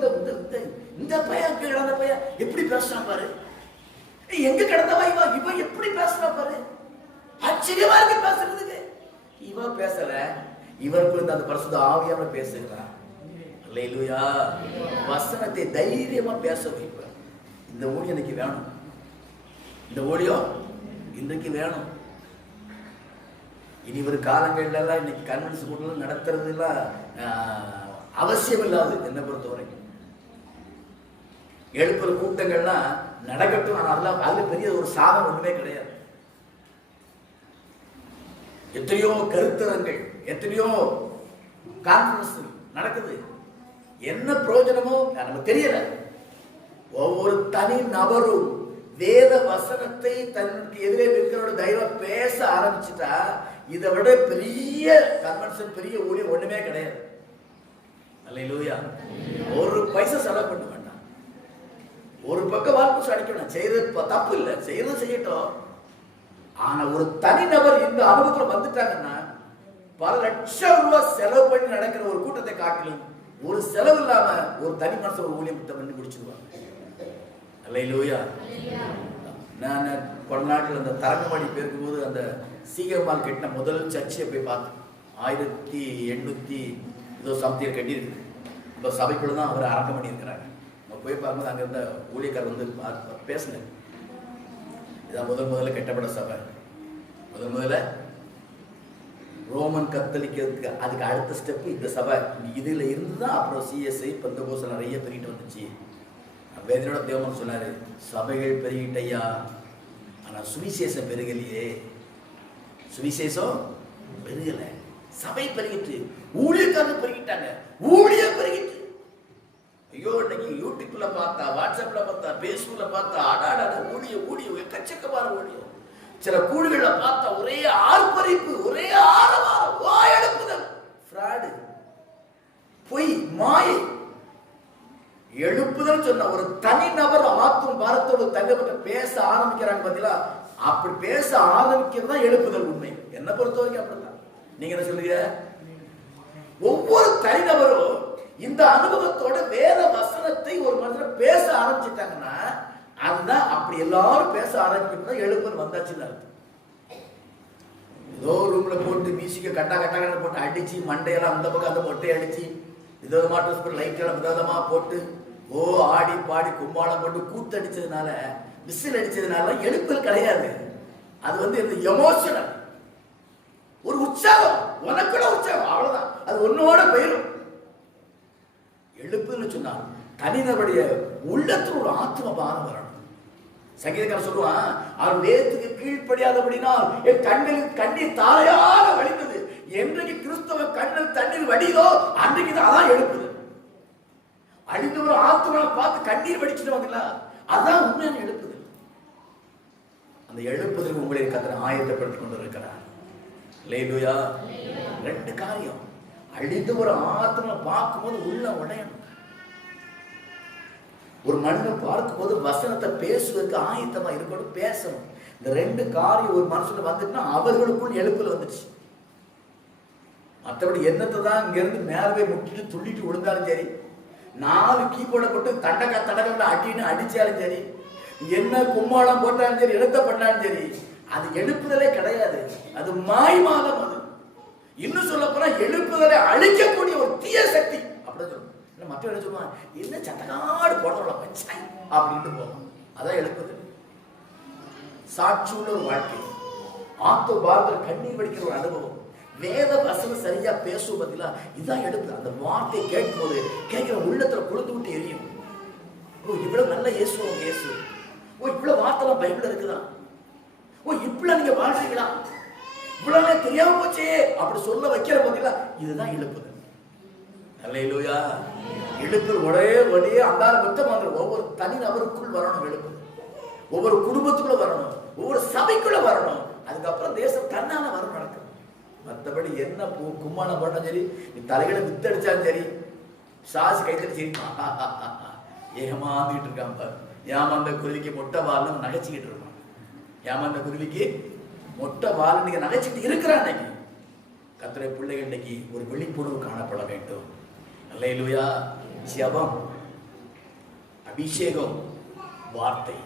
இந்த பையன் கிடந்த பையன் எப்படி பேசுறான் பாரு, எங்க கிடந்தவா இவன் எப்படி பேசுறான் பாரு, ஆச்சரியமா இருக்கு பேசுறதுக்கு. இவன் பேசல, இவருக்கு அந்த பரிசுத்த ஆவியானவர் பேசுகிறான். அல்லேலூயா. வசனத்தை தைரியமா பேச வைப்பார். இந்த ஊழியம் எனக்கு வேணும், இந்த ஊழியம் இன்றைக்கு வேணும். இனி ஒரு காலங்கள்ல எல்லாம் இன்னைக்கு கன்வென்ஸ் கூட்டம் நடத்துறது எல்லாம் அவசியம் இல்லாது. என்னை பொறுத்த வரைக்கும் எழுப்புற கூட்டங்கள்லாம் நடக்கட்டும், ஆனால் அதுல பெரிய ஒரு சாதம் ஒண்ணுமே கிடையாது. எத்தனையோ கருத்தரங்கள், எத்தனையோ கான்ஃபரன்ஸ் நடக்குது, என்ன பிரயோஜனமோ நமக்கு தெரியல. ஒவ்வொரு தனி நபரும் வேத வசனத்தை தனக்கு எதிரே இருக்கிறோட தைரியம் பேச ஆரம்பிச்சுட்டா இதை விட பெரிய கன்வென்ஷன், பெரிய ஊழியம் ஒண்ணுமே கிடையாது. அல்லேலூயா. ஒரு பைசா செலவு பண்ண வேண்டாம், ஒரு பக்கம் வார்த்தை அடிக்கணும், செய்யறது தப்பு இல்லை, செய்யறது செய்யட்டும். ஆனா ஒரு தனிநபர் இந்த அனுபவத்துல வந்துட்டாங்கன்னா பல லட்சம் ரூபாய் செலவு பண்ணி நடக்கிற ஒரு கூட்டத்தை காட்டிலும் ஒரு செலவு இல்லாம ஒரு தனி மனசு ஒரு ஊழியம் பண்ணி முடிச்சிருவாங்க. அல்லேலூயா. நான் கொடநாட்டில் அந்த தரங்கம்பாடி போயிருக்கும்போது அந்த சீகமால் கட்டின முதல் சர்ச்சையை போய் பார்த்தேன். 1800 ஏதோ சம்திங் கட்டியிருக்கு. இப்போ சபைக்குள்ள தான் அவர் அரங்கம் பண்ணி இருக்கிறாங்க. போய் பார்க்கும்போது அங்கே இருந்த ஊழியக்காரர் வந்து பேசினேன். இதான் முதல்ல கட்டப்பட்ட சபை. முதல்ல ரோமன் கத்தோலிக்கிறதுக்கு அதுக்கு அடுத்த ஸ்டெப் இந்த சபை. இதுல இருந்து தான் அப்புறம் சிஎஸ்ஐ பெந்தகோஸ்து நிறைய பெருகிட்டு வந்துச்சு. வேதனோட தேவன் சொன்னாரு, சபைகள் பெருகிட்டையா, ஆனா சுவிசேஷம் பெருகலையே. சுவிசேஷம் பெருகல, சபை பெருகிட்டு, ஊழியக்காரர் பெருகிட்டாங்க, ஊழியம் பெருகிட்டு. ஐயோ, இன்னைக்கு யூடியூப்ல பார்த்தா, வாட்ஸ்அப்ல பார்த்தா, பேஸ்புக்ல பார்த்தா, ஆடாட ஊழியம் எக்கச்சக்கமான ஊழியம். சில கூடுகள்ல பார்த்தா ஒரே ஆர்ப்பரிப்பு, ஒரே ஆரவாரம், வாயெடுப்புதல், ஃப்ராடு, பொய், மாயை. எழுப்புதல் சொன்ன ஒரு தனி நபர் ஆத்தும் பாரத்தோடு தங்கப்பட்ட பேச ஆரம்பிக்கிறாங்க பார்த்தீங்களா? அப்படி பேச ஆரம்பிக்கிறது தான் எழுப்புதல் உண்மை. என்ன பொறுத்த வரைக்கும் அப்படித்தான். நீங்க என்ன சொல்லுங்க? ஒவ்வொரு தனிநபரும் இந்த அனுபவத்தோட வேத வசனத்தை ஒரு மனிதர் பேச ஆரம்பிச்சுட்டாங்கன்னா அதுதான். அப்படி எல்லாரும் பேச ஆரம்பிக்கணும், எழுப்புதல் வந்தாச்சுன்னு அர்த்தம். ஏதோ ரூம்ல போட்டு மியூசிக்க கட்டா போட்டு அடிச்சு மண்டையெல்லாம் அந்த பக்கம் அந்த மொட்டை அடிச்சு விதவிதமா ட்ரெஸ் பண்ணி லைட்டெல்லாம் விதவிதமா போட்டு ஆடி பாடி கும்பாளம் போட்டு கூத்தடிச்சதுனால, விசில் அடிச்சதுனால எழுப்புதல் கிடையாது. அது வந்து இந்த எமோஷனல் ஒரு உற்சாகம், உனக்குள்ள உற்சாகம், அவ்வளவுதான். அது ஒன்னோட போயிடும். எழுப்புதல் சொன்னால் தனிநபருடைய உள்ளத்தில் ஒரு ஆத்ம பாரம் வரணும். சங்கீதக்காரன் சொல்லுவான், அவன் வேதத்துக்கு கீழ்ப்படியாதபடினால் என் கண்களில் கண்ணீர் தாரையாக வடிந்தது. என்றைக்கு கிறிஸ்தவ கண்ணில் தண்ணீர் வடிதோ அன்றைக்கு தான் அதான் எழுப்புது. அழிந்து ஒரு ஆத்மாவை பார்த்து கண்ணீர் வடிச்சுட்டு வந்தீங்களா, அதான் உண்மையான எழுப்புது. அந்த எழுப்புதலுக்கு உங்களை கர்த்தர் ஆயத்தப்படுத்திக் கொண்டு இருக்கிறார். அல்லேலூயா. ரெண்டு காரியம். அழிந்து ஒரு ஆத்மா பார்க்கும்போது உள்ள உடையணும். ஒரு மனிதன் பார்க்கும்போது வசனத்தை பேசுவதற்கு ஆயத்தமா இருக்கணும், பேசணும். இந்த ரெண்டு காரியம் ஒரு மனுஷன் வந்துட்டுனா அவர்களுக்குள் எழுப்புதல் வந்துச்சு. மற்றபடி என்னத்தை தான் இங்க இருந்து மேலவே முட்டிட்டு துள்ளிட்டு விழுந்தாலும் சரி, 4 கீபோர்டை போட்டு தடகங்களை அடின்னு அடிச்சாலும் சரி, என்ன கும்மாளம் போட்டாலும் சரி, எழுத்த பண்ணாலும் சரி, அது எழுப்புதலே கிடையாது. அது மாய்மாலம். அது இன்னும் சொல்ல போனா எழுப்புதலை அழிக்கக்கூடிய ஒரு தீய சக்தி. அப்படிதான் சொல்லுவோம். மற்ற என்ன சொல்லுவாங்க, என்ன சட்டக்காடு போடுறோம் அப்படின்ட்டு போவோம். அதான் எழுப்புதல். சாட்சியுள்ள ஒரு வாழ்க்கை, ஆத்தோ பாரதர் கண்ணீர் வடிக்கிற ஒரு அனுபவம், வேத வசனம் சரியா பேசும் பதிலா இதான் எடுப்பு. அந்த வார்த்தையை கேட்கும் போது கேட்கிற உள்ளத்துல கொழுந்து விட்டு எரியும். இவ்வளவு நல்ல இயேசு, இவ்வளவு வார்த்தை பைபிள் இருக்குதா, இப்படிலாம் நீங்க வாழ்றீங்களா, இவ்வளவு தெரியாம போச்சே அப்படி சொல்ல வைக்கிற பதிலா இதுதான் எழுப்புதல். அல்லேலூயா. எழுப்புதல் ஒரே அந்தார மொத்தம் வந்துடும். ஒவ்வொரு தனி நபருக்குள் வரணும் எழுப்புதல். ஒவ்வொரு குடும்பத்துக்குள்ள வரணும், ஒவ்வொரு சபைக்குள்ள வரணும். அதுக்கப்புறம் தேசம் தன்னால வரும் நடக்கும். மற்றபடி என்ன கும்மாளம் போட்டாலும் சரி, நீ தலைகளை வித்தடிச்சாலும் சரி, சாசி கைத்தடி சரி, ஏமாந்துட்டு இருக்கான் பாரு. ஏமாந்த குருவிக்கு மொட்டை வால்னு நகைச்சிக்கிட்டு இருக்கான். ஏமாந்த குருவிக்கு மொட்டை வால் நீங்க நகைச்சிட்டு இருக்கிறான். இன்னைக்கு கர்த்தருடைய பிள்ளைகள் இன்னைக்கு ஒரு விழிப்புணர்வு காணப்பட வேண்டும். அல்லேலூயா. ஜெபம், அபிஷேகம், வார்த்தை.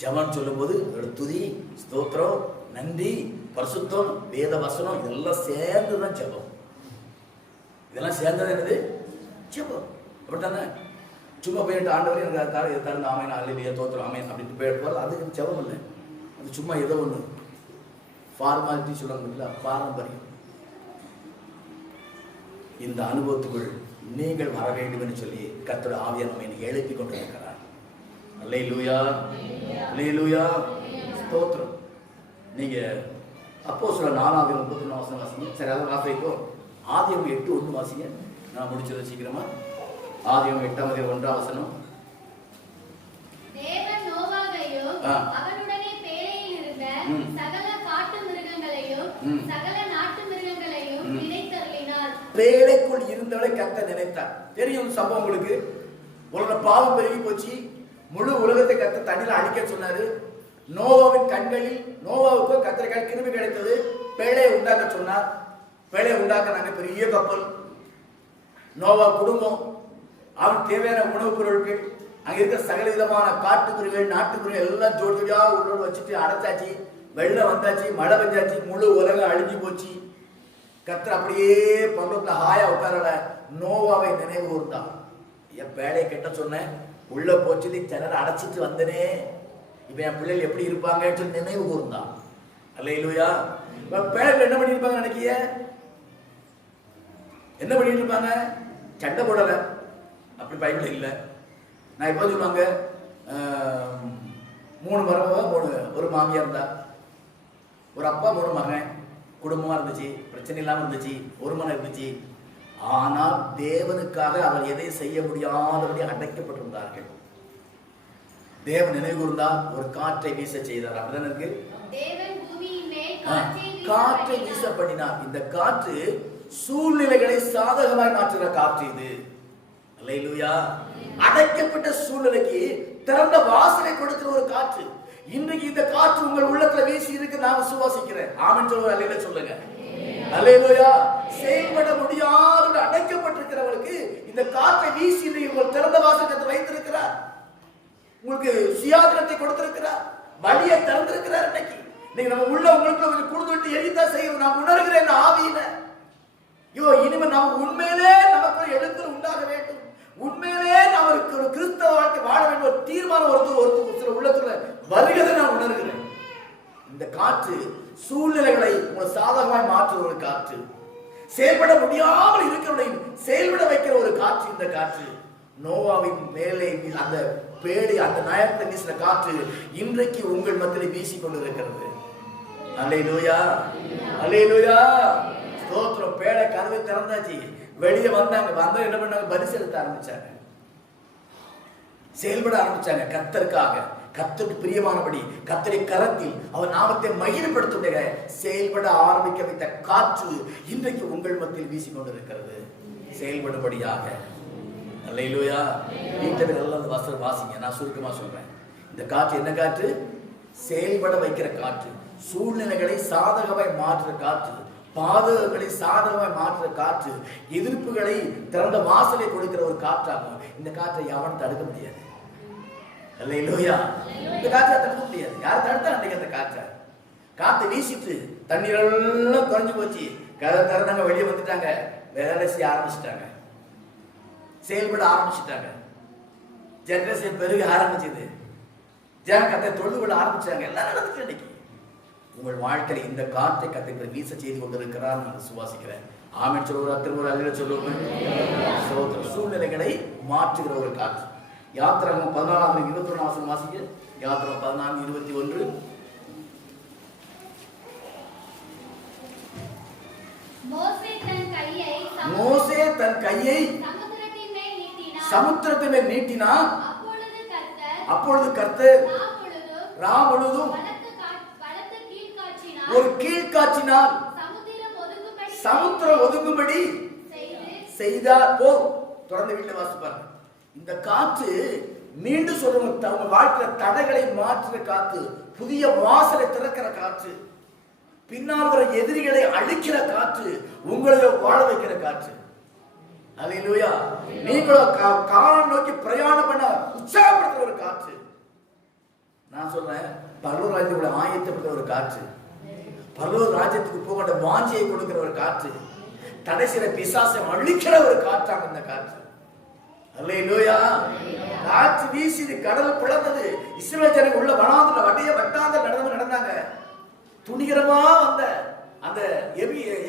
ஜெபம் சொல்லும் போது துதி, ஸ்தோத்திரம், நன்றி, பரிசுத்தம், வேத வசனம் இதெல்லாம் சேர்ந்துதான் ஜெபம். இதெல்லாம் சேர்ந்தது என்னது? ஜெபம். அப்படித்தானே? சும்மா போயிட்டு ஆண்டவரே எனக்கு தருந்த ஆமேன், அல்லேலூயா, தோத்திரம், ஆமேன் அப்படின்ட்டு போயிட்டு அதுக்கு ஜெபம் இல்லை. அது சும்மா ஏதோ ஒன்று ஃபார்மாலிட்டி சொல்லுவாங்க, பாரம்பரியம். இந்த அனுபவத்துக்குள் நீங்கள் வர வேண்டும் என்று சொல்லி கர்த்தருடைய ஆவியானவர் நம்மை எழுப்பி கொண்டிருக்கிறார். அல்லேலூயா, அல்லேலூயா, ஸ்தோத்திரம். நீங்க அப்போஸ்தலர் 4:31 வசனம் வாசிங்க. சரி, அதை வாசிப்போம். ஆதியாகமம் 8:1 வாசிங்க. நான் முடிச்சது சீக்கிரமா. ஆதியாகமம் 8:1 வசனம். தேவன் நோவாவையும் அவனுடனே பேழையில் இருந்த சகல காட்டு மிருகங்களையும் சகல நாட்டு மிருகங்களையும் நினைத்தருளினார். பேழைக்குள் இருந்தவளை கர்த்தர் நினைத்தார். தெரியும் சம்பவம் உங்களுக்கு. உலக பாவம் பெருகி போச்சு. முழு உலகத்தை கர்த்தர் தண்ணியில் அழிக்க சொன்னாரு. நோவாவின் கண்களில் நோவாவுக்கு கர்த்தருக்காக கிருபை கிடைத்தது. பேழையை உண்டாக்க சொன்னார். பேழையை உண்டாக்குனாங்க. பெரிய கப்பல். நோவா குடும்பம், அவன் தேவையான உணவுப் பொருட்கள், அங்க இருக்க சகல விதமான காட்டு மிருகங்கள், நாட்டு மிருகங்கள் எல்லாம் ஜோடி ஜோடியா உள்ளோடு வச்சுட்டு அடைச்சாச்சு. வெள்ளம் வந்தாச்சு, மழை பெஞ்சாச்சு, முழு உலகம் அழிஞ்சு போச்சு. கர்த்தர் அப்படியே பர்வத்துல ஹாயா உட்காரல, நோவாவை நினைவு கூர்ந்தார். என் பேழையை கெட்ட சொன்னேன், உள்ள போச்சு ஜன்னலை அடைச்சிட்டு வந்தனே, இப்ப என் பிள்ளைகள் எப்படி இருப்பாங்கன்னு சொல்லி நினைவு கூர்ந்தான். அல்லேலூயா. பேழைகள் என்ன பண்ணிருப்பாங்க நினைக்கிய? என்ன பண்ணிட்டு இருப்பாங்க? சண்டை போடல, அப்படி பைபிள் இல்லை. நான் எப்போ சொல்லுவாங்க, 3 மருமக 3 ஒரு மாமியா இருந்தா, ஒரு அப்பா 3 மகன், குடும்பமா இருந்துச்சு, பிரச்சனை இல்லாம இருந்துச்சு, ஒரு மனம் இருந்துச்சு. ஆனால் தேவனுக்காக அவர் எதை செய்ய முடியாதபடி அடைக்கப்பட்டிருந்தார்கள். தேவன் நினைவு கூர்ந்தால் ஒரு காற்றை வீச செய்தார். அப்படிதான் இருக்கு. காற்றை வீச பண்ணினார். இந்த காற்று சூழ்நிலைகளை சாதகமாய் மாற்றுகிற காற்று இது. அல்லேலூயா. அடைக்கப்பட்ட சூழ்நிலைக்கு திறந்த வாசலை கொடுக்கிற ஒரு காற்று. இன்றைக்கு இந்த காற்று உங்கள் உள்ளத்துல வீசி இருக்கு, நான் விசுவாசிக்கிறேன். ஆமென் சொல்லுங்க, அல்லேலூயா சொல்லுங்க. அல்லேலூயா. செயல்பட முடியாத அடைக்கப்பட்டிருக்கிறவர்களுக்கு இந்த காற்றை வீசி உங்கள் திறந்த வாசலை வைத்திருக்கிறார். உங்களுக்கு சுயாதீனத்தை கொடுத்திருக்கிறார், வழியை திறந்திருக்கிறார். இன்னைக்கு நம்ம உள்ள உங்களுக்கு கொஞ்சம் குடுந்துட்டு எரித்தான் செய்யணும். நான் உணர்கிறேன் ஆவியில, இனிமே நாம் உண்மையிலே நமக்கு எழுத்து உண்டாக வேண்டும், உண்மையிலே நமக்கு ஒரு கிறிஸ்தவ வாழ்க்கை வாழ வேண்டும் ஒரு தீர்மானம் ஒரு சில உள்ளத்துல வருகிறதை நான் உணர்கிறேன். இந்த காற்று சூழ்நிலைகளை உங்களை சாதகமாய் மாற்றுற ஒரு காற்று, செயல்பட முடியாமல் இருக்கிறவனை செயல்பட வைக்கிற ஒரு காற்று. இந்த காற்று நோவாவின் மேலே அந்த பேடி அந்த நயத்தை வீசின காற்று இன்றைக்கு உங்கள் மத்தியிலே வீசி கொண்டிருக்கிறது. அல்லேலூயா, அல்லேலூயா. ஸ்தோத்திரம். பேடை கதவை திறந்தாச்சு, வெளியே வந்தாங்க. வந்தா என்ன பண்ணாங்க? பலி செலுத்த ஆரம்பிச்சாங்க, செயல்பட ஆரம்பிச்சாங்க. கர்த்தருக்காக, கர்த்தருக்கு பிரியமானபடி, கர்த்தரை கரத்தில் அவர் நாமத்தை மகிமைப்படுத்த செயல்பட ஆரம்பிக்க வைத்த காற்று இன்றைக்கு உங்கள் மத்தியில் வீசிக்கொண்டிருக்கிறது, செயல்படும்படியாக. அல்லேலூயா. வீட்டில் நல்ல வசனம் வாசிங்க. நான் சுருக்கமா சொல்றேன். இந்த காற்று என்ன காற்று? செயல்பட வைக்கிற காற்று, சூழ்நிலைகளை சாதகமாய் மாற்றுற காற்று, பாதகங்களை சாதகமாய் மாற்றுற காற்று, எதிர்ப்புகளை திறந்த வாசலை கொடுக்கிற ஒரு காற்றாகும். இந்த காற்றை யாரும் தடுக்க முடியாது. அல்லேலூயா. இந்த காற்றை தடுக்க முடியாது. யார் தடுத்தா அன்றைக்கு அந்த காற்றை? காற்றை வீசிட்டு தண்ணீர் எல்லாம் குறைஞ்சு போச்சு, கதை திறந்தாங்க, வெளியே வந்துட்டாங்க, வேலை செய்ய ஆரம்பிச்சுட்டாங்க, செயல்பட ஆரம்பிச்சுட்டாங்க. ஜெனரேஷன் பெருக ஆரம்பிச்சது, ஜன கத்தை தொழுது கொள்ள ஆரம்பிச்சாங்க. எல்லாம் நடந்துச்சு. இன்னைக்கு உங்கள் வாழ்க்கையில் இந்த காற்றை கத்தை வீச செய்து கொண்டிருக்கிறார். நான் விசுவாசிக்கிறேன். ஆமென் சொல்லுவார். திரும்ப அல்லேலூயா சொல்லுவோம். சூழ்நிலைகளை மாற்றுகிற ஒரு காற்று. யாத்திராகமம் 14:21 வாசிக்க. யாத்திராகமம் 14:21. மோசே தன் கையை சமுத்திரத்தின் மேல் நீட்டினான். அப்பொழுது கர்த்தர் ராமுழுதும் ஒரு கீழ்காற்றினால் சமுத்திரம் ஒதுங்கும்படி செய்தார். தொடர்ந்து வீட்டில் வாசிப்பாங்க. இந்த காற்று மீண்டும் சொல்லுங்க, அவங்க வாழ்க்கையில தடைகளை மாற்றுற காற்று, புதிய வாசலை திறக்கிற காற்று, பின்னால் வர எதிரிகளை அழிக்கிற காற்று, உங்களை வாழ வைக்கிற காற்று. அல்லேலூயா. நீங்களும் காலம் நோக்கி பிரயாணம் பண்ண உற்சாகப்படுத்துற ஒரு காற்று. நான் சொல்றேன், பரலோக ராஜ்யத்துக்குள்ள ஆயத்தப்பட்ட ஒரு காற்று, பரலோக ராஜ்யத்துக்கு போகிற வாஞ்சியை கொடுக்கிற ஒரு காற்று, தடை செய்த பிசாசை அழிக்கிற ஒரு காற்றாக இந்த காற்று. அல்லேலூயா. காற்று வீசி கடல் பிளந்தது. இஸ்ரவேல் ஜனங்கள் உள்ள வனாந்தர வட்டாந்தர் நடந்தாங்க. துணிகரமா வந்த அந்த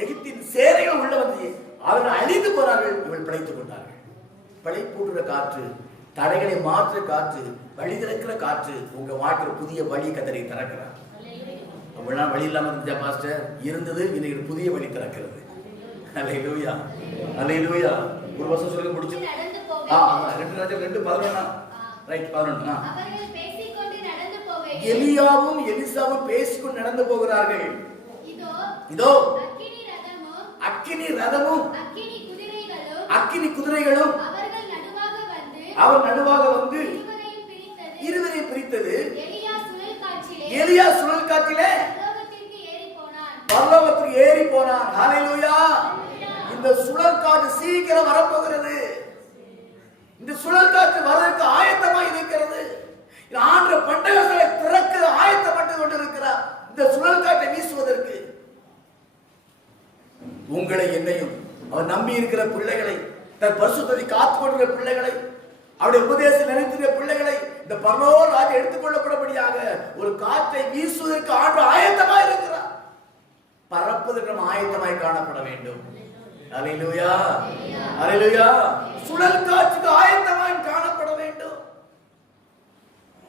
எகிப்தின் சேனைகள் உள்ள வந்து அவர்கள் அழிந்து போனார்கள். இவர்கள் பிழைத்துக் கொண்டார்கள். பிழைப்பூட்டுற காற்று, தடைகளை மாற்ற காற்று, வழி திறக்கிற காற்று, உங்க வாழ்க்கையில் புதிய வழி கத்தரை திறக்கிறார். அப்படிலாம் வழி இல்லாம இருந்த பாஸ்டர் இருந்தது, இன்னைக்கு புதிய வழி திறக்கிறது. அல்லேலூயா, அல்லேலூயா. ஒரு வருஷம் சொல்லி முடிச்சு 2:11 ரைட் 11. எலியாவும் எலிசாவும் பேசிக்கொண்டு நடந்து போகிறார்கள். இதோ அக்கினி ரதமும் அக்கினி குதிரைகளும் அவர் நடுவாக வந்து இருவரையும் பிரித்தது. எலியா சுழல் காற்றிலே பரலோகத்துக்கு ஏறி போனான். ஹல்லேலூயா. இந்த சுழல் காற்று சீக்கிரம் வரப்போகிறது. இந்த சுழல் காற்று வரதற்கு ஆயத்தமாக இருக்கிறது. ஆண்ட பண்டகங்களை திறக்க ஆயத்தப்பட்டு கொண்டிருக்கிறார். இந்த சுழல் காற்றை வீசுவதற்கு உங்களை என்னையும் அவர் நம்பி இருக்கிற பிள்ளைகளை, தன் பரிசுத்தத்தை காத்துக் கொண்டிருக்கிற பிள்ளைகளை அவருடைய உபதேசம் நினைத்திருந்த பிள்ளைகளை இந்த பரலோக ராஜ்யம் எடுத்துக்கொள்ளப்படபடியாக ஒரு காற்றை வீசுவதற்கு ஆண்டு ஆயத்தமாய் இருக்கிறார். பறப்பதற்கு நாம் ஆயத்தமாய் காணப்பட வேண்டும். அல்லேலூயா, அல்லேலூயா. சுழல் காற்றுக்கு ஆயத்தமாய் காணப்பட வேண்டும்.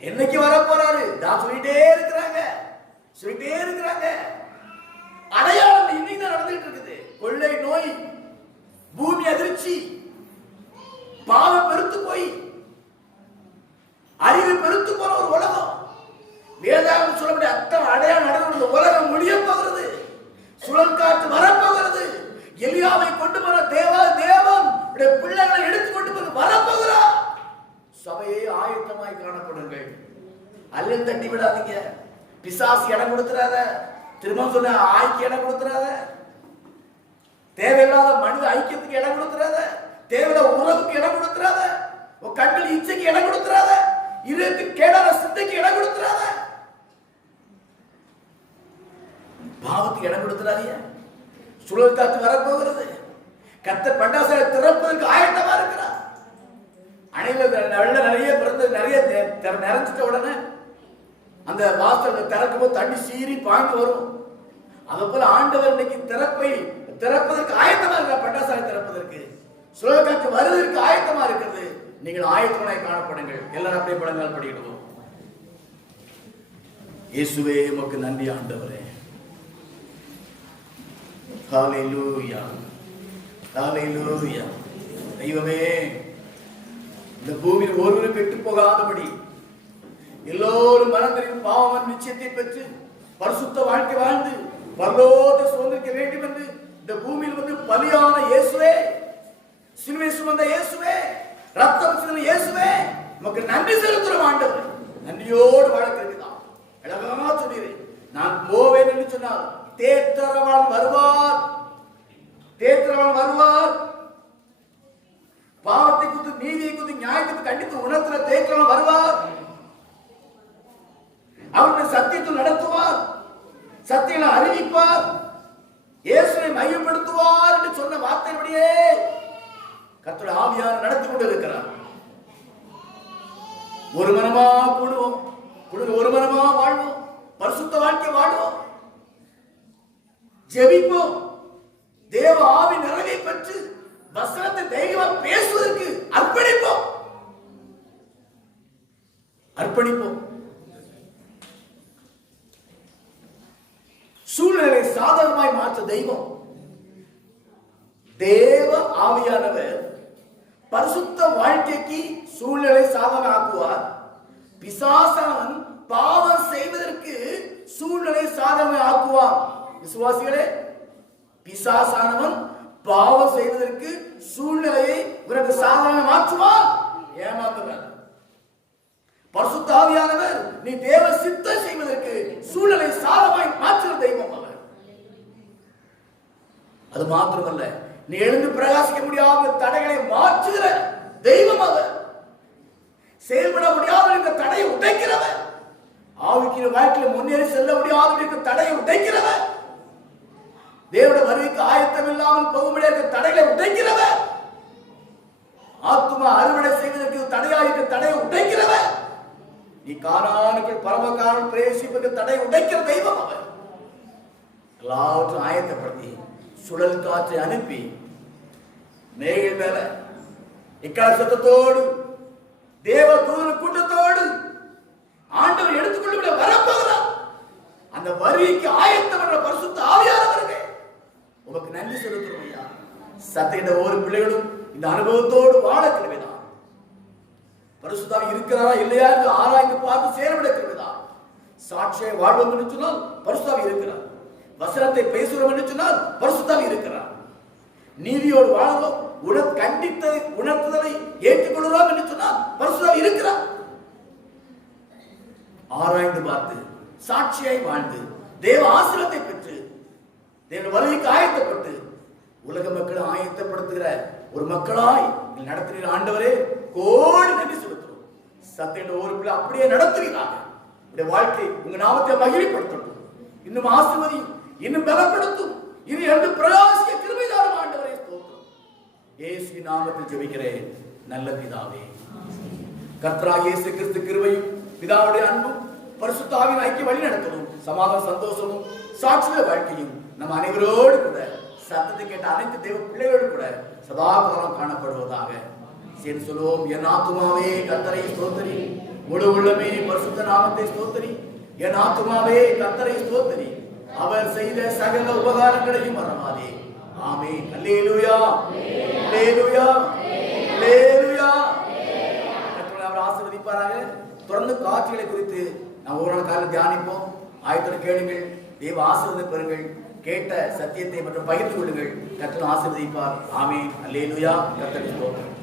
என்னைக்கு வர போறாரு? நான் சொல்லிட்டே இருக்கிறாங்க. அடையாளம் இன்னைக்கு நடந்துட்டு இருக்குது. கொள்ளை நோய், பூமி அதிர்ச்சி, பாவம் பெருத்து போய் அறிவு பெருத்து போற ஒரு உலகம். வேதாகம் சொல்லக்கூடிய அத்தனை அடையாளம் நடந்து உலகம் முடிய போகிறது. சுழல் காற்று வரப்போகிறது. எலியாவை கொண்டு போற தேவன் பிள்ளைகளை எடுத்து கொண்டு போய் வரப்போகிறார். சபையை ஆயத்தமாய் காணப்படுங்கள். அல்லல் தட்டி விடாதீங்க. பிசாசு இடம் கொடுத்துறாத. திரும்ப சொன்ன ஆய்க்கு இடம் கொடுத்துறாத. தேவையில்லாத மனித ஐக்கியத்துக்கு இடம் கொடுத்துறாத. தேவையில்லாத உறவுக்கு இடம் கொடுத்துறாத. கண்கள் இச்சைக்கு இடம் கொடுத்துறாத. இதற்கு கேடான சிந்தைக்கு இடம் கொடுத்துறாத. பாவத்துக்கு இடம் கொடுத்துறாதீங்க. சுழல் காற்று வரப்போகிறது. கர்த்தர் பண்டாசாலை திறப்பதற்கு ஆயத்தமா இருக்கிறார். அணையில வெள்ளம் நிறைய பிறந்து நிறைஞ்சிட்ட உடனே அந்த வாசல் திறக்கும் போது தண்ணி சீறி பாய்ந்து வரும். அதை போல ஆண்டவர் இன்னைக்கு திறப்பதற்கு ஆயத்தமா இருக்கிறார். பண்டாசாலை திறப்பதற்கு, சுழல் காற்று வருவதற்கு ஆயத்தமா இருக்கிறது. நீங்கள் ஆயத்தமாய் காணப்படுங்கள். எல்லாரும் அப்படியே பழங்கால் படிக்கிடுவோம். இயேசுவே உமக்கு நன்றி ஆண்டவரே. ஹல்லேலூயா, ஹல்லேலூயா. தெய்வமே, இந்த பூமியில் ஒருவரும் கெட்டு போகாதபடி எல்லோரும் மனதில் பாவம் நிச்சயத்தை பெற்று பரிசுத்த வாழ்க்கை வாழ்ந்து பரலோகத்தை சுதந்திரிக்க வேண்டும் என்று இந்த பூமியில் வந்து பலியான இயேசுவே, சிலுவை சுமந்த இயேசுவே, ரத்தம் சிந்தின இயேசுவே, உமக்கு நன்றி செலுத்துறோம் ஆண்டவர். நன்றியோடு வாழ்க்கிறதுதான் அழகா சொல்கிறேன். நான் போவேன் என்று சொன்னால் தேற்றரவான் வருவார். பாவத்தை குறித்து, நீதியை குறித்து, நியாயத்தை கண்டித்து உணர்த்துற தேற்றரவான் வருவார். அவருடைய சத்தியத்தில் நடத்துவார், சத்தியங்களை அறிவிப்பார், இயேசுவை மையப்படுத்துவார் என்று சொன்ன வார்த்தையின்படியே கர்த்தருடைய ஆவியானவர் நடத்தி கொண்டு இருக்கிறார். ஒரு மனமா கூடுவோம், ஒரு மனமா வாழ்வோம், பரிசுத்த வாழ்க்கை வாழ்வோம், ஜெபிப்போம், தேவ ஆவி நிறைவை பெற்று வசனத்தை தைரியமா பேசுவதற்கு அர்ப்பணிப்போம். சூழ்நிலை சாதகமாய் மாற்ற தெய்வம் தேவ ஆவியானவர் பரிசுத்த வாழ்க்கைக்கு சூழ்நிலை சாதகம் ஆக்குவார். பிசாசான் பாவம் செய்வதற்கு சூழ்நிலை சாதகம் ஆக்குவார். விசுவாசிகளே, பிசாசானவன் பாவம் செய்வதற்கு சூழ்நிலையை உனக்கு சாதகமாக மாற்றுவார். ஏமாத்துவார். பரிசுத்த ஆவியானவர் நீ தேவ சித்தம் செய்வதற்கு சூழ்நிலை சாதகமாய் மாற்றுகிற தெய்வம் அவர். அது மாத்திரமல்ல, நீ எழுந்து பிரகாசிக்க முடியாத தடைகளை மாற்றுகிற தெய்வம் அவர். செயல்பட முடியாத இந்த தடையை உடைக்கிறவர். ஆவிக்கிற வாழ்க்கையில் முன்னேறி செல்ல முடியாத இந்த தடையை உடைக்கிறவர். தேவனுடைய வருகைக்கு ஆயத்தம் இல்லாமல் போகும்படியாக தடைகளை உடைக்கிறவர். ஆத்துமா அறுவடை செய்வதற்கு தடையாயிருக்க தடையை உடைக்கிறவர். நீ கானானுக்குள் பரமகாரன் பிரவேசிப்பதற்கு தடையை உடைக்கிற தெய்வம் அவர். எல்லாவற்றையும் ஆயத்தப்படுத்தி சுழல் காற்றை அனுப்பி மேகல் மேல இக்கால சத்தத்தோடு தேவ தூதர் கூட்டத்தோடு ஆண்டவர் எடுத்துக்கொள்ள வரப்போகிறார். அந்த வருகைக்கு ஆயத்தம் என்ற பரிசுத்த ஆவியானவர்களே, உமக்கு நன்றி செலுத்துறோம் ஐயா. சத்திய ஒவ்வொரு பிள்ளைகளும் இந்த அனுபவத்தோடு வாழ கிருபைதான். பரிசுத்தாவி இருக்கிறாரா இல்லையா என்று ஆராய்ந்து பார்த்து செயல்பட கிருபைதான். சாட்சியை வாழ்வோம் என்று சொன்னால் பரிசுத்தாவி இருக்கிறார். வசனத்தை பேசுகிறோம் என்று சொன்னால் பரிசுத்தாவி இருக்கிறார். நீதியோடு வாழ்வோம், கண்டித்ததை உணர்த்துதலை ஏற்றுக்கொள்கிறோம் என்று சொன்னால் பரிசுத்தாவி இருக்கிறார். ஆராய்ந்து பார்த்து சாட்சியாய் வாழ்ந்து தேவ ஆசீர்வாதத்தை பெற்று தேவ வருகைக்கு ஆயத்தப்பட்டு உலக மக்களை ஆயத்தப்படுத்துகிற ஒரு மக்களாய் நடத்துகிற ஆண்டவரே கோடி நன்றி செலுத்துறோம். சத்திய ஒரு பிள்ளை அப்படியே நடத்துவீராக. உடைய வாழ்க்கை உங்க நாமத்தை மகிழ்ச்சிப்படுத்தட்டும், இன்னும் ஆசீர்வதியும், இன்னும் பலப்படுத்தும், இனி எழுந்து பிரகாசிக்க கிருபை தாரும் ஆண்டவரே. ஸ்தோத்திரம். இயேசுவின் நாமத்தில் ஜெபிக்கிறேன் நல்ல பிதாவே. கர்த்தராகிய இயேசு கிறிஸ்து கிருபையும் பிதாவுடைய அன்பும் பரிசுத்த ஆவியின் ஐக்கிய வழி நடத்தலும் சமாதான சந்தோஷமும் சாட்சிய வாழ்க்கையும் நம் அனைவரோடு கூட சத்தத்தை கேட்ட அனைத்து தேவ பிள்ளைகளோடு கூட சதா காலம் காணப்படுவதாக. சரி சொல்லுவோம். என் ஆத்துமாவே கர்த்தரை ஸ்தோத்திரி, முழு உள்ளமே பரிசுத்த நாமத்தை ஸ்தோத்திரி. என் ஆத்துமாவே கர்த்தரை ஸ்தோத்திரி, அவர் செய்த சகல உபகாரங்களையும் மறவாதே. ஆமென். அல்லேலூயா, அல்லேலூயா, அல்லேலூயா. கர்த்தர் அவரை ஆசீர்வதிப்பாராக. தொடர்ந்து காட்சிகளை குறித்து நாம் ஒவ்வொரு நாள் தியானிப்போம். ஆயத்தோடு கேளுங்கள், தேவ ஆசீர்வாதம் பெறுங்கள், கேட்ட சத்தியத்தை மற்றும் பகிர்ந்து கொள்ளுங்கள். கர்த்தர் ஆசீர்வதிப்பார். ஆமென். அல்லேலூயா. கர்த்தருக்கு ஸ்தோத்திரம்.